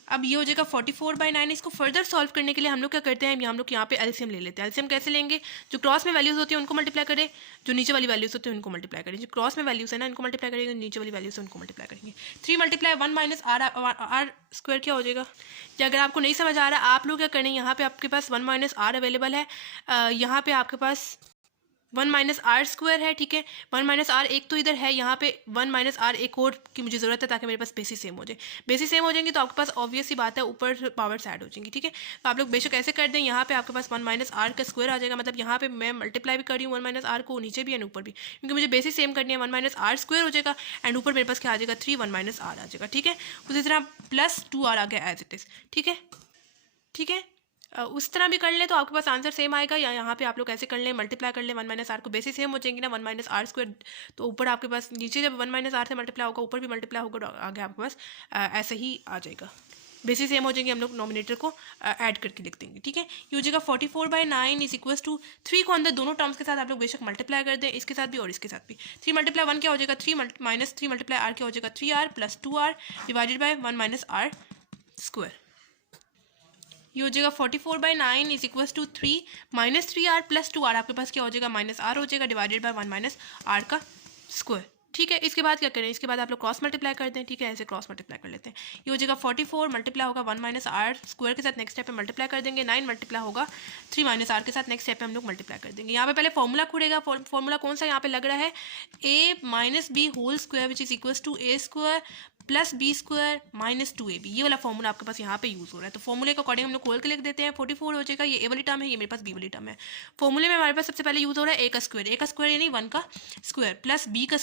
अब ये हो जाएगा 44/9। इसको फर्दर सॉल्व करने के लिए हम लोग क्या करते हैं, हम लोग यहाँ पे एलसीएम ले लेते हैं। एलसीएम कैसे लेंगे, जो क्रॉस में वैल्यूज होती है उनको मल्टीप्लाई करें, जो नीचे वाली वैल्यूज होती है उनको मल्टीप्लाई करें। जो क्रॉस में वैल्यूज है ना इनको मल्टीप्लाई करेंगे, नीचे वाली वैल्यूज है उनको मल्टीप्लाई करेंगे। 3 मल्टीप्लाई 1 माइनस आर स्क्वायर क्या हो जाएगा। या अगर आपको नहीं समझ आ रहा, आप लोग क्या करें, यहाँ पे आपके पास 1 माइनस आर अवेलेबल है, यहाँ पे आपके पास 1 माइनस आर स्क्वायर है। ठीक है, 1 माइनस आर एक तो इधर है, यहाँ पे 1 माइनस आर एक और की मुझे ज़रूरत है ताकि मेरे पास बेसिस सेम हो जाए। बेसिस सेम हो जाएंगे तो आपके पास ऑब्वियस सी बात है ऊपर पावर्स ऐड हो जाएंगी। ठीक है, तो आप लोग बेशक ऐसे कर दें, यहाँ पे आपके पास 1 माइनस आर का स्क्वायर आ जाएगा, मतलब यहाँ पे मैं मल्टीप्लाई भी कर रही हूँ 1 माइनस आर को, नीचे भी एंड ऊपर भी, क्योंकि मुझे बेसिस सेम करनी है। 1 माइनस आर स्क्वायर हो जाएगा एंड ऊपर मेरे पास क्या आ जाएगा 3 1 माइनस आर आ जाएगा। ठीक है, उसी तरह प्लस 2r आ गया एज इट इज़। ठीक है, ठीक है, उस तरह भी कर ले तो आपके पास आंसर सेम आएगा, या यहाँ पे आप लोग ऐसे कर लें, मल्टीप्लाई कर लें 1 माइनस आर को, बेसिस सेम हो जाएंगी ना 1 माइनस आर स्क्वायर, तो ऊपर आपके पास नीचे जब 1 माइनस आर से मल्टीप्लाई होगा ऊपर भी मल्टीप्लाई होगा, तो आगे आपके पास ऐसे ही आ जाएगा, बेसिस सेम हो जाएंगे, हम लोग नॉमिनेटर को ऐड करके लिख देंगे। ठीक है, ये हो जाएगा 44/9 इज इक्वल टू 3 को अंदर दोनों टर्म्स के साथ आप लोग बेशक मल्टीप्लाई कर दें, इसके साथ भी और इसके साथ भी। 3 मल्टीप्लाई 1 क्या हो जाएगा 3 माइनस 3 मल्टीप्लाई आर क्या हो जाएगा 3r plus 2r divided by 1 minus R square. ये हो जाएगा 44/9 is equal to 3 minus 3r plus 2r, आपके पास क्या हो जाएगा माइनस r हो जाएगा डिवाइडेड बाय 1 माइनस r का स्क्वायर। ठीक है, इसके बाद क्या करें, इसके बाद आप लोग क्रॉस मल्टीप्लाई कर दें। ठीक है, ऐसे क्रॉस मल्टीप्लाई कर लेते हैं। ये हो जाएगा 44 मल्टीप्लाई होगा 1 माइनस आर स्क्वायर के साथ, नेक्स्ट स्टेप पे मल्टीप्लाई कर देंगे। 9 मल्टीप्लाई होगा 3 माइनस आर के साथ, नेक्स्ट स्टेप पे हम लोग मल्टीप्लाई कर देंगे। यहाँ पे पहले फॉर्मूला खुलेगा, फॉर्मूला कौन सा यहाँ पे लग रहा है, a minus B whole square which is equal to a square plus B square minus 2ab, ये वाला फॉर्मूला आपके पास यहाँ पे यूज़ हो रहा है। तो फॉर्मूले के अकॉर्डिंग हम लोग खोल के लिख देते हैं। 44 हो जाएगा, ये ए वाली टर्म है, ये मेरे पास बी वाली टर्म है। फॉर्मूले में हमारे पास सबसे पहले यूज़ हो रहा है ए का स्क्वायर यानी 1 का स्क्वायर प्लस बी का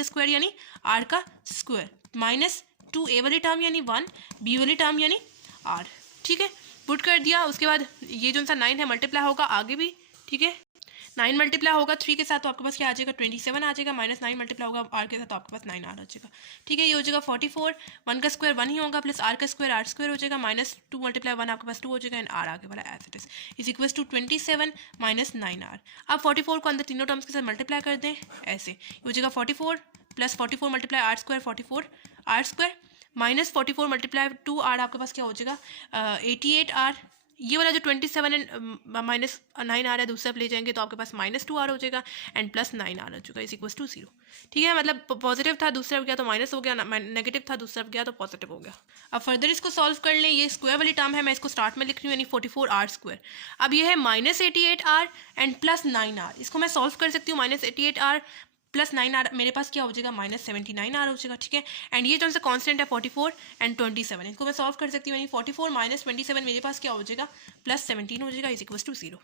स्क्वायर यानी आर का स्क्वायर माइनस 2 ए वाली टर्म यानी 1 बी वाली टर्म यानी आर। ठीक है, पुट कर दिया। उसके बाद ये जो सा 9 है मल्टीप्लाई होगा आगे भी। ठीक है, 9 मल्टीप्लाई होगा 3 के साथ तो आपके पास क्या आ जाएगा 27 आ जाएगा, माइनस 9 मल्टीप्लाई होगा r के साथ तो आपके पास 9 आ जाएगा। ठीक है, ये हो जाएगा 44, 1 का स्क्वायर 1 ही होगा प्लस r का स्क्वायर r स्क्वायर हो जाएगा, माइनस 2 मल्टीप्लाई 1 आपके पास 2 हो जाएगा एंड r आगे वाला as it is equal to 27 minus 9r। अब 44 को अंदर तीनों टर्म्स के साथ मल्टीप्लाई कर दें ऐसे, ये हो जाएगा 44 plus 44 multiply r square 44 r square minus 44 multiply 2r आपके पास क्या हो जाएगा 88r ये वाला जो 27 एंड -9 आ रहा है दूसरा आप ले जाएंगे तो आपके पास -2r हो जाएगा एंड +9r हो जाएगा इज इक्वल टू 0। ठीक है, मतलब पॉजिटिव था दूसरा गया तो माइनस हो गया, नेगेटिव था दूसरा गया तो पॉजिटिव हो गया। अब फर्दर इसको सॉल्व कर लें। ये स्क्वायर वाली टर्म है, मैं इसको स्टार्ट में लिख रही हूँ यानी 44r²। अब ये है -88r एंड +9r, इसको मैं सॉल्व कर सकती हूँ। -88r +9r मेरे पास क्या हो जाएगा, -79r हो जाएगा। ठीक है, एंड ये जो सा कॉन्स्टेंट है 44 एंड 27, इनको मैं सॉल्व कर सकती हूँ यानी 44 - 27 मेरे पास क्या हो जाएगा, +17 हो जाएगा इज इक्वल टू 0।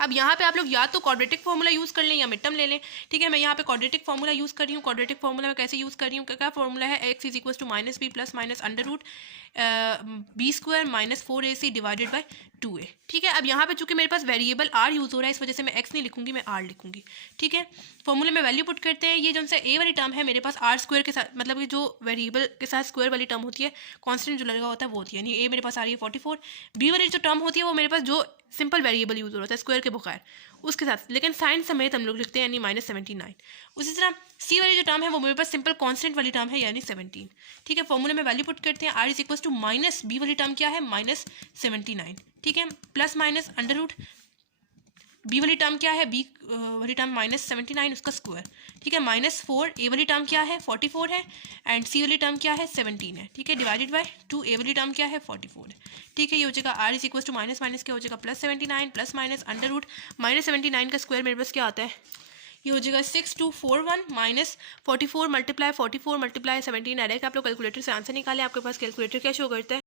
अब यहाँ पे आप लोग या तो क्वाड्रेटिक फार्मूला यूज़ कर लें या मिड टर्म ले लें। ठीक है, मैं यहाँ पे क्वाड्रेटिक फार्मूला यूज़ कर रही हूँ। क्वाड्रेटिक फार्मूला मैं कैसे यूज़ कर रही हूँ, क्या फार्मूला है, x is equal to -b plus minus (b² - 4ac divided by 2a। ठीक है, अब यहाँ पे चूंकि मेरे पास वेरिएबल r यूज़ हो रहा है इस वजह से मैं x नहीं लिखूंगी, मैं r लिखूंगी। ठीक है, फॉर्मूले में वैल्यू पुट करते हैं। ये जो सा a वाली टर्म है मेरे पास r² के साथ, मतलब कि जो वेरिएबल के साथ स्क्वायर वाली टर्म होती है, कॉन्स्टेंट जो लगा होता है वो होती है, यानी a मेरे पास आ रही है 44। b वाली जो टर्म होती है वो मेरे पास जो सिंपल वेरिएबल यूज़ होता है स्क्वायर के बगैर उसके साथ, लेकिन साइन समेत हम लोग लिखते हैं यानी -79। उसी तरह सी वाली जो टर्म है वो मेरे पास सिंपल कांस्टेंट वाली टर्म है यानी 17। ठीक है, फॉर्मूले में वैल्यू पुट करते हैं। r is equal to minus B वाली टर्म क्या है, -79। ठीक है, plus minus under root B वाली टर्म क्या है, बी वाली टर्म -79 उसका स्क्वायर। ठीक है, -4 ए वाली टर्म क्या है 44 है एंड सी वाली टर्म क्या है 17 है। ठीक है, डिवाइडेड बाय 2 ए वाली टर्म क्या है 44 है। ठीक है, ये हो जाएगा r is equal to minus minus क्या हो जाएगा +79 प्लस माइनस अंडर रूट -79 का स्क्वायर मेरे पास क्या आता है, ये हो जाएगा 6241 -44 मल्टीप्लाई 44 मल्टीप्लाई 17 आ रहा है कि आप लोग कैलकुलेटर से आंसर निकालें। आपके पास कैलकुलेटर क्या शो करता है,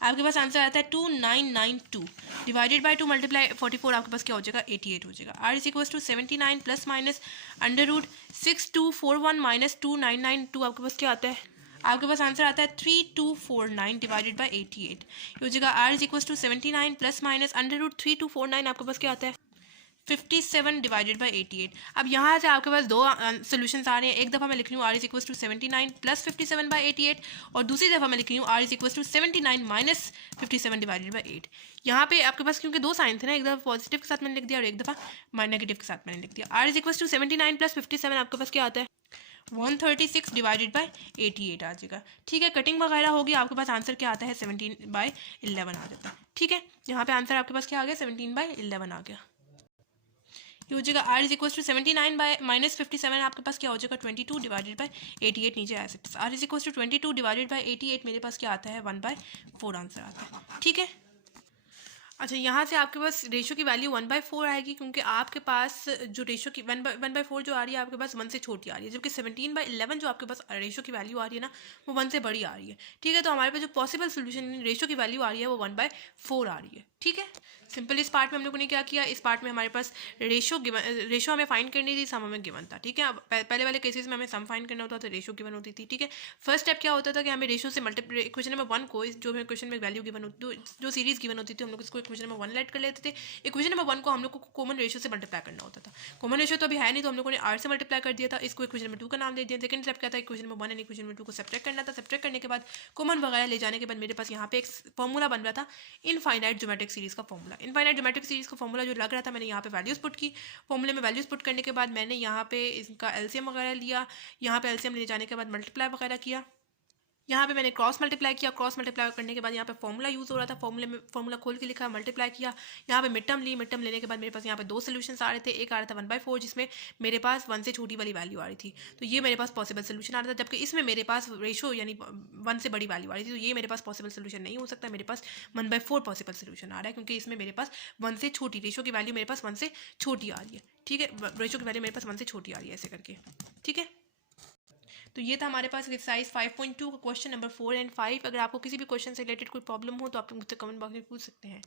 आपके पास आंसर आता है 2992 डिवाइडेड बाय 2 मल्टीप्लाई 44 आपके पास क्या हो जाएगा 88 हो जाएगा। r is equal to 79 plus minus under root 6241 - 2992 आपके पास क्या आता है, आपके पास आंसर आता है 3249 डिवाइडेड बाय 88। ये हो जाएगा r is equal to 79 plus minus under root 3249 आपके पास क्या आता है 57 डिवाइडेड बाई 88। अब यहाँ से आपके पास दो सोल्यूशंस आ रहे हैं। एक दफ़ा मैं लिख रही हूँ r is equal to 79 plus 57 by 88 और दूसरी दफ़ा मैं लिख रही हूँ r is equal to 79 minus 57 divided by 8। यहाँ पे आपके पास क्योंकि दो साइन थे ना, एक दफ़ा पॉजिटिव के साथ मैंने लिख दिया और एक दफ़ा नेगेटिव के साथ मैंने लिख दिया। r is equal to 79 plus 57 आपके पास क्या आता है 136 डिवाइडेड बाई 88 आ जाएगा। ठीक है, कटिंग वगैरह होगी, आपके पास आंसर क्या आता है 17/11 आ जाता है। ठीक है, यहाँ पे आंसर आपके पास क्या आ गया 17/11 आ गया। ये हो जाएगा r is equal to 79 by -57 आपके पास क्या हो जाएगा 22 डिवाइडेड बाय 88 नीचे आ सकता है। r is equal to 22 divided by 88 मेरे पास क्या आता है 1/4 आंसर आता है। ठीक है, अच्छा यहाँ से आपके पास रेशो की वैल्यू 1/4 आएगी क्योंकि आपके पास जो रेशो की 1/4 जो आ रही है आपके पास 1 से छोटी आ रही है, जबकि 17/11 जो आपके पास रेशो की वैल्यू आ रही है ना वो 1 से बड़ी आ रही है। ठीक है, तो हमारे पास जो पॉसिबल सोल्यूशन रेशो की वैल्यू आ रही है वो 1/4 आ रही है। ठीक है, सिंपल इस पार्ट में हम लोगों ने क्या किया, इस पार्ट में हमारे पास रेशो हमें फाइंड करनी थी, सम हमें गिवन था। ठीक है, अब पहले वाले केसेस में हमें सम फाइंड करना होता था, रेशो गिवन होती थी। ठीक है, फर्स्ट स्टेप क्या होता था कि हमें रेशो से मल्टीप्लाई क्वेश्चन नंबर 1 को जो हमें क्वेश्चन में वैल्यू गिवन होती जो सीरीज गिवन होती थी हम लोग इसको इक्वेशन नंबर 1 लेट कर लेते थे। इक्वेशन नंबर 1 को हम लोग को कॉमन रेशो से मल्टीप्लाई करना होता था। कॉमन रेशो तो अभी है नहीं तो हम लोगों ने r से मल्टीप्लाई कर दिया था, इसको इक्वेशन नंबर 2 का नाम दे दिया। सेकंड स्टेप क्या था, equation number 1 and equation number 2 को सब्ट्रैक्ट करना था। सब्ट्रैक्ट करने के बाद कॉमन वगैरह ले जाने के बाद मेरे पास यहाँ पे एक फॉर्मूला बन रहा था इनफाइनाइट ज्योमेट्रिक सीरीज का फॉर्मूला। इनफाइनाइट ज्योमेट्रिक सीरीज का फॉर्मूला जो लग रहा था मैंने यहाँ पे वैल्यूज पुट की। फॉर्मूले में वैल्यूज पुट करने के बाद मैंने यहाँ पे इसका एलसीएम वगैरह लिया। यहाँ पे एलसीएम ले जाने के बाद मल्टीप्लाई वगैरह किया। यहाँ पे मैंने क्रॉस मल्टीप्लाई किया। क्रॉस मल्टीप्लाई करने के बाद यहाँ पे फॉर्मूला यूज़ हो रहा था, फॉर्मूले में फॉर्मूला खोल के लिखा, मल्टीप्लाई किया। यहाँ पे मिड टर्म ली, मिड टर्म लेने के बाद मेरे पास यहाँ पे दो सोल्यूशंस आ रहे थे। एक आ रहा था 1/4 जिसमें मेरे पास 1 से छोटी वाली वैल्यू आ रही थी, तो ये मेरे पास पॉसिबल सोल्यूशन आ रहा था, जबकि इसमें मेरे पास रेशो यानी 1 से बड़ी वैल्यू आ रही थी, तो ये मेरे पास पॉसिबल सोल्यूशन नहीं हो सकता। मेरे पास 1/4 पॉसिबल सोल्यूशन आ रहा है क्योंकि इसमें मेरे पास 1 से छोटी रेशो की वैल्यू मेरे पास 1 से छोटी आ रही है। ठीक है, रेशो की वैल्यू मेरे पास 1 से छोटी आ रही है ऐसे करके। ठीक है, तो ये था हमारे पास एक्सरसाइज 5.2 का क्वेश्चन नंबर 4 एंड 5। अगर आपको किसी भी क्वेश्चन से रिलेटेड कोई प्रॉब्लम हो तो आप मुझसे कमेंट बॉक्स में पूछ सकते हैं।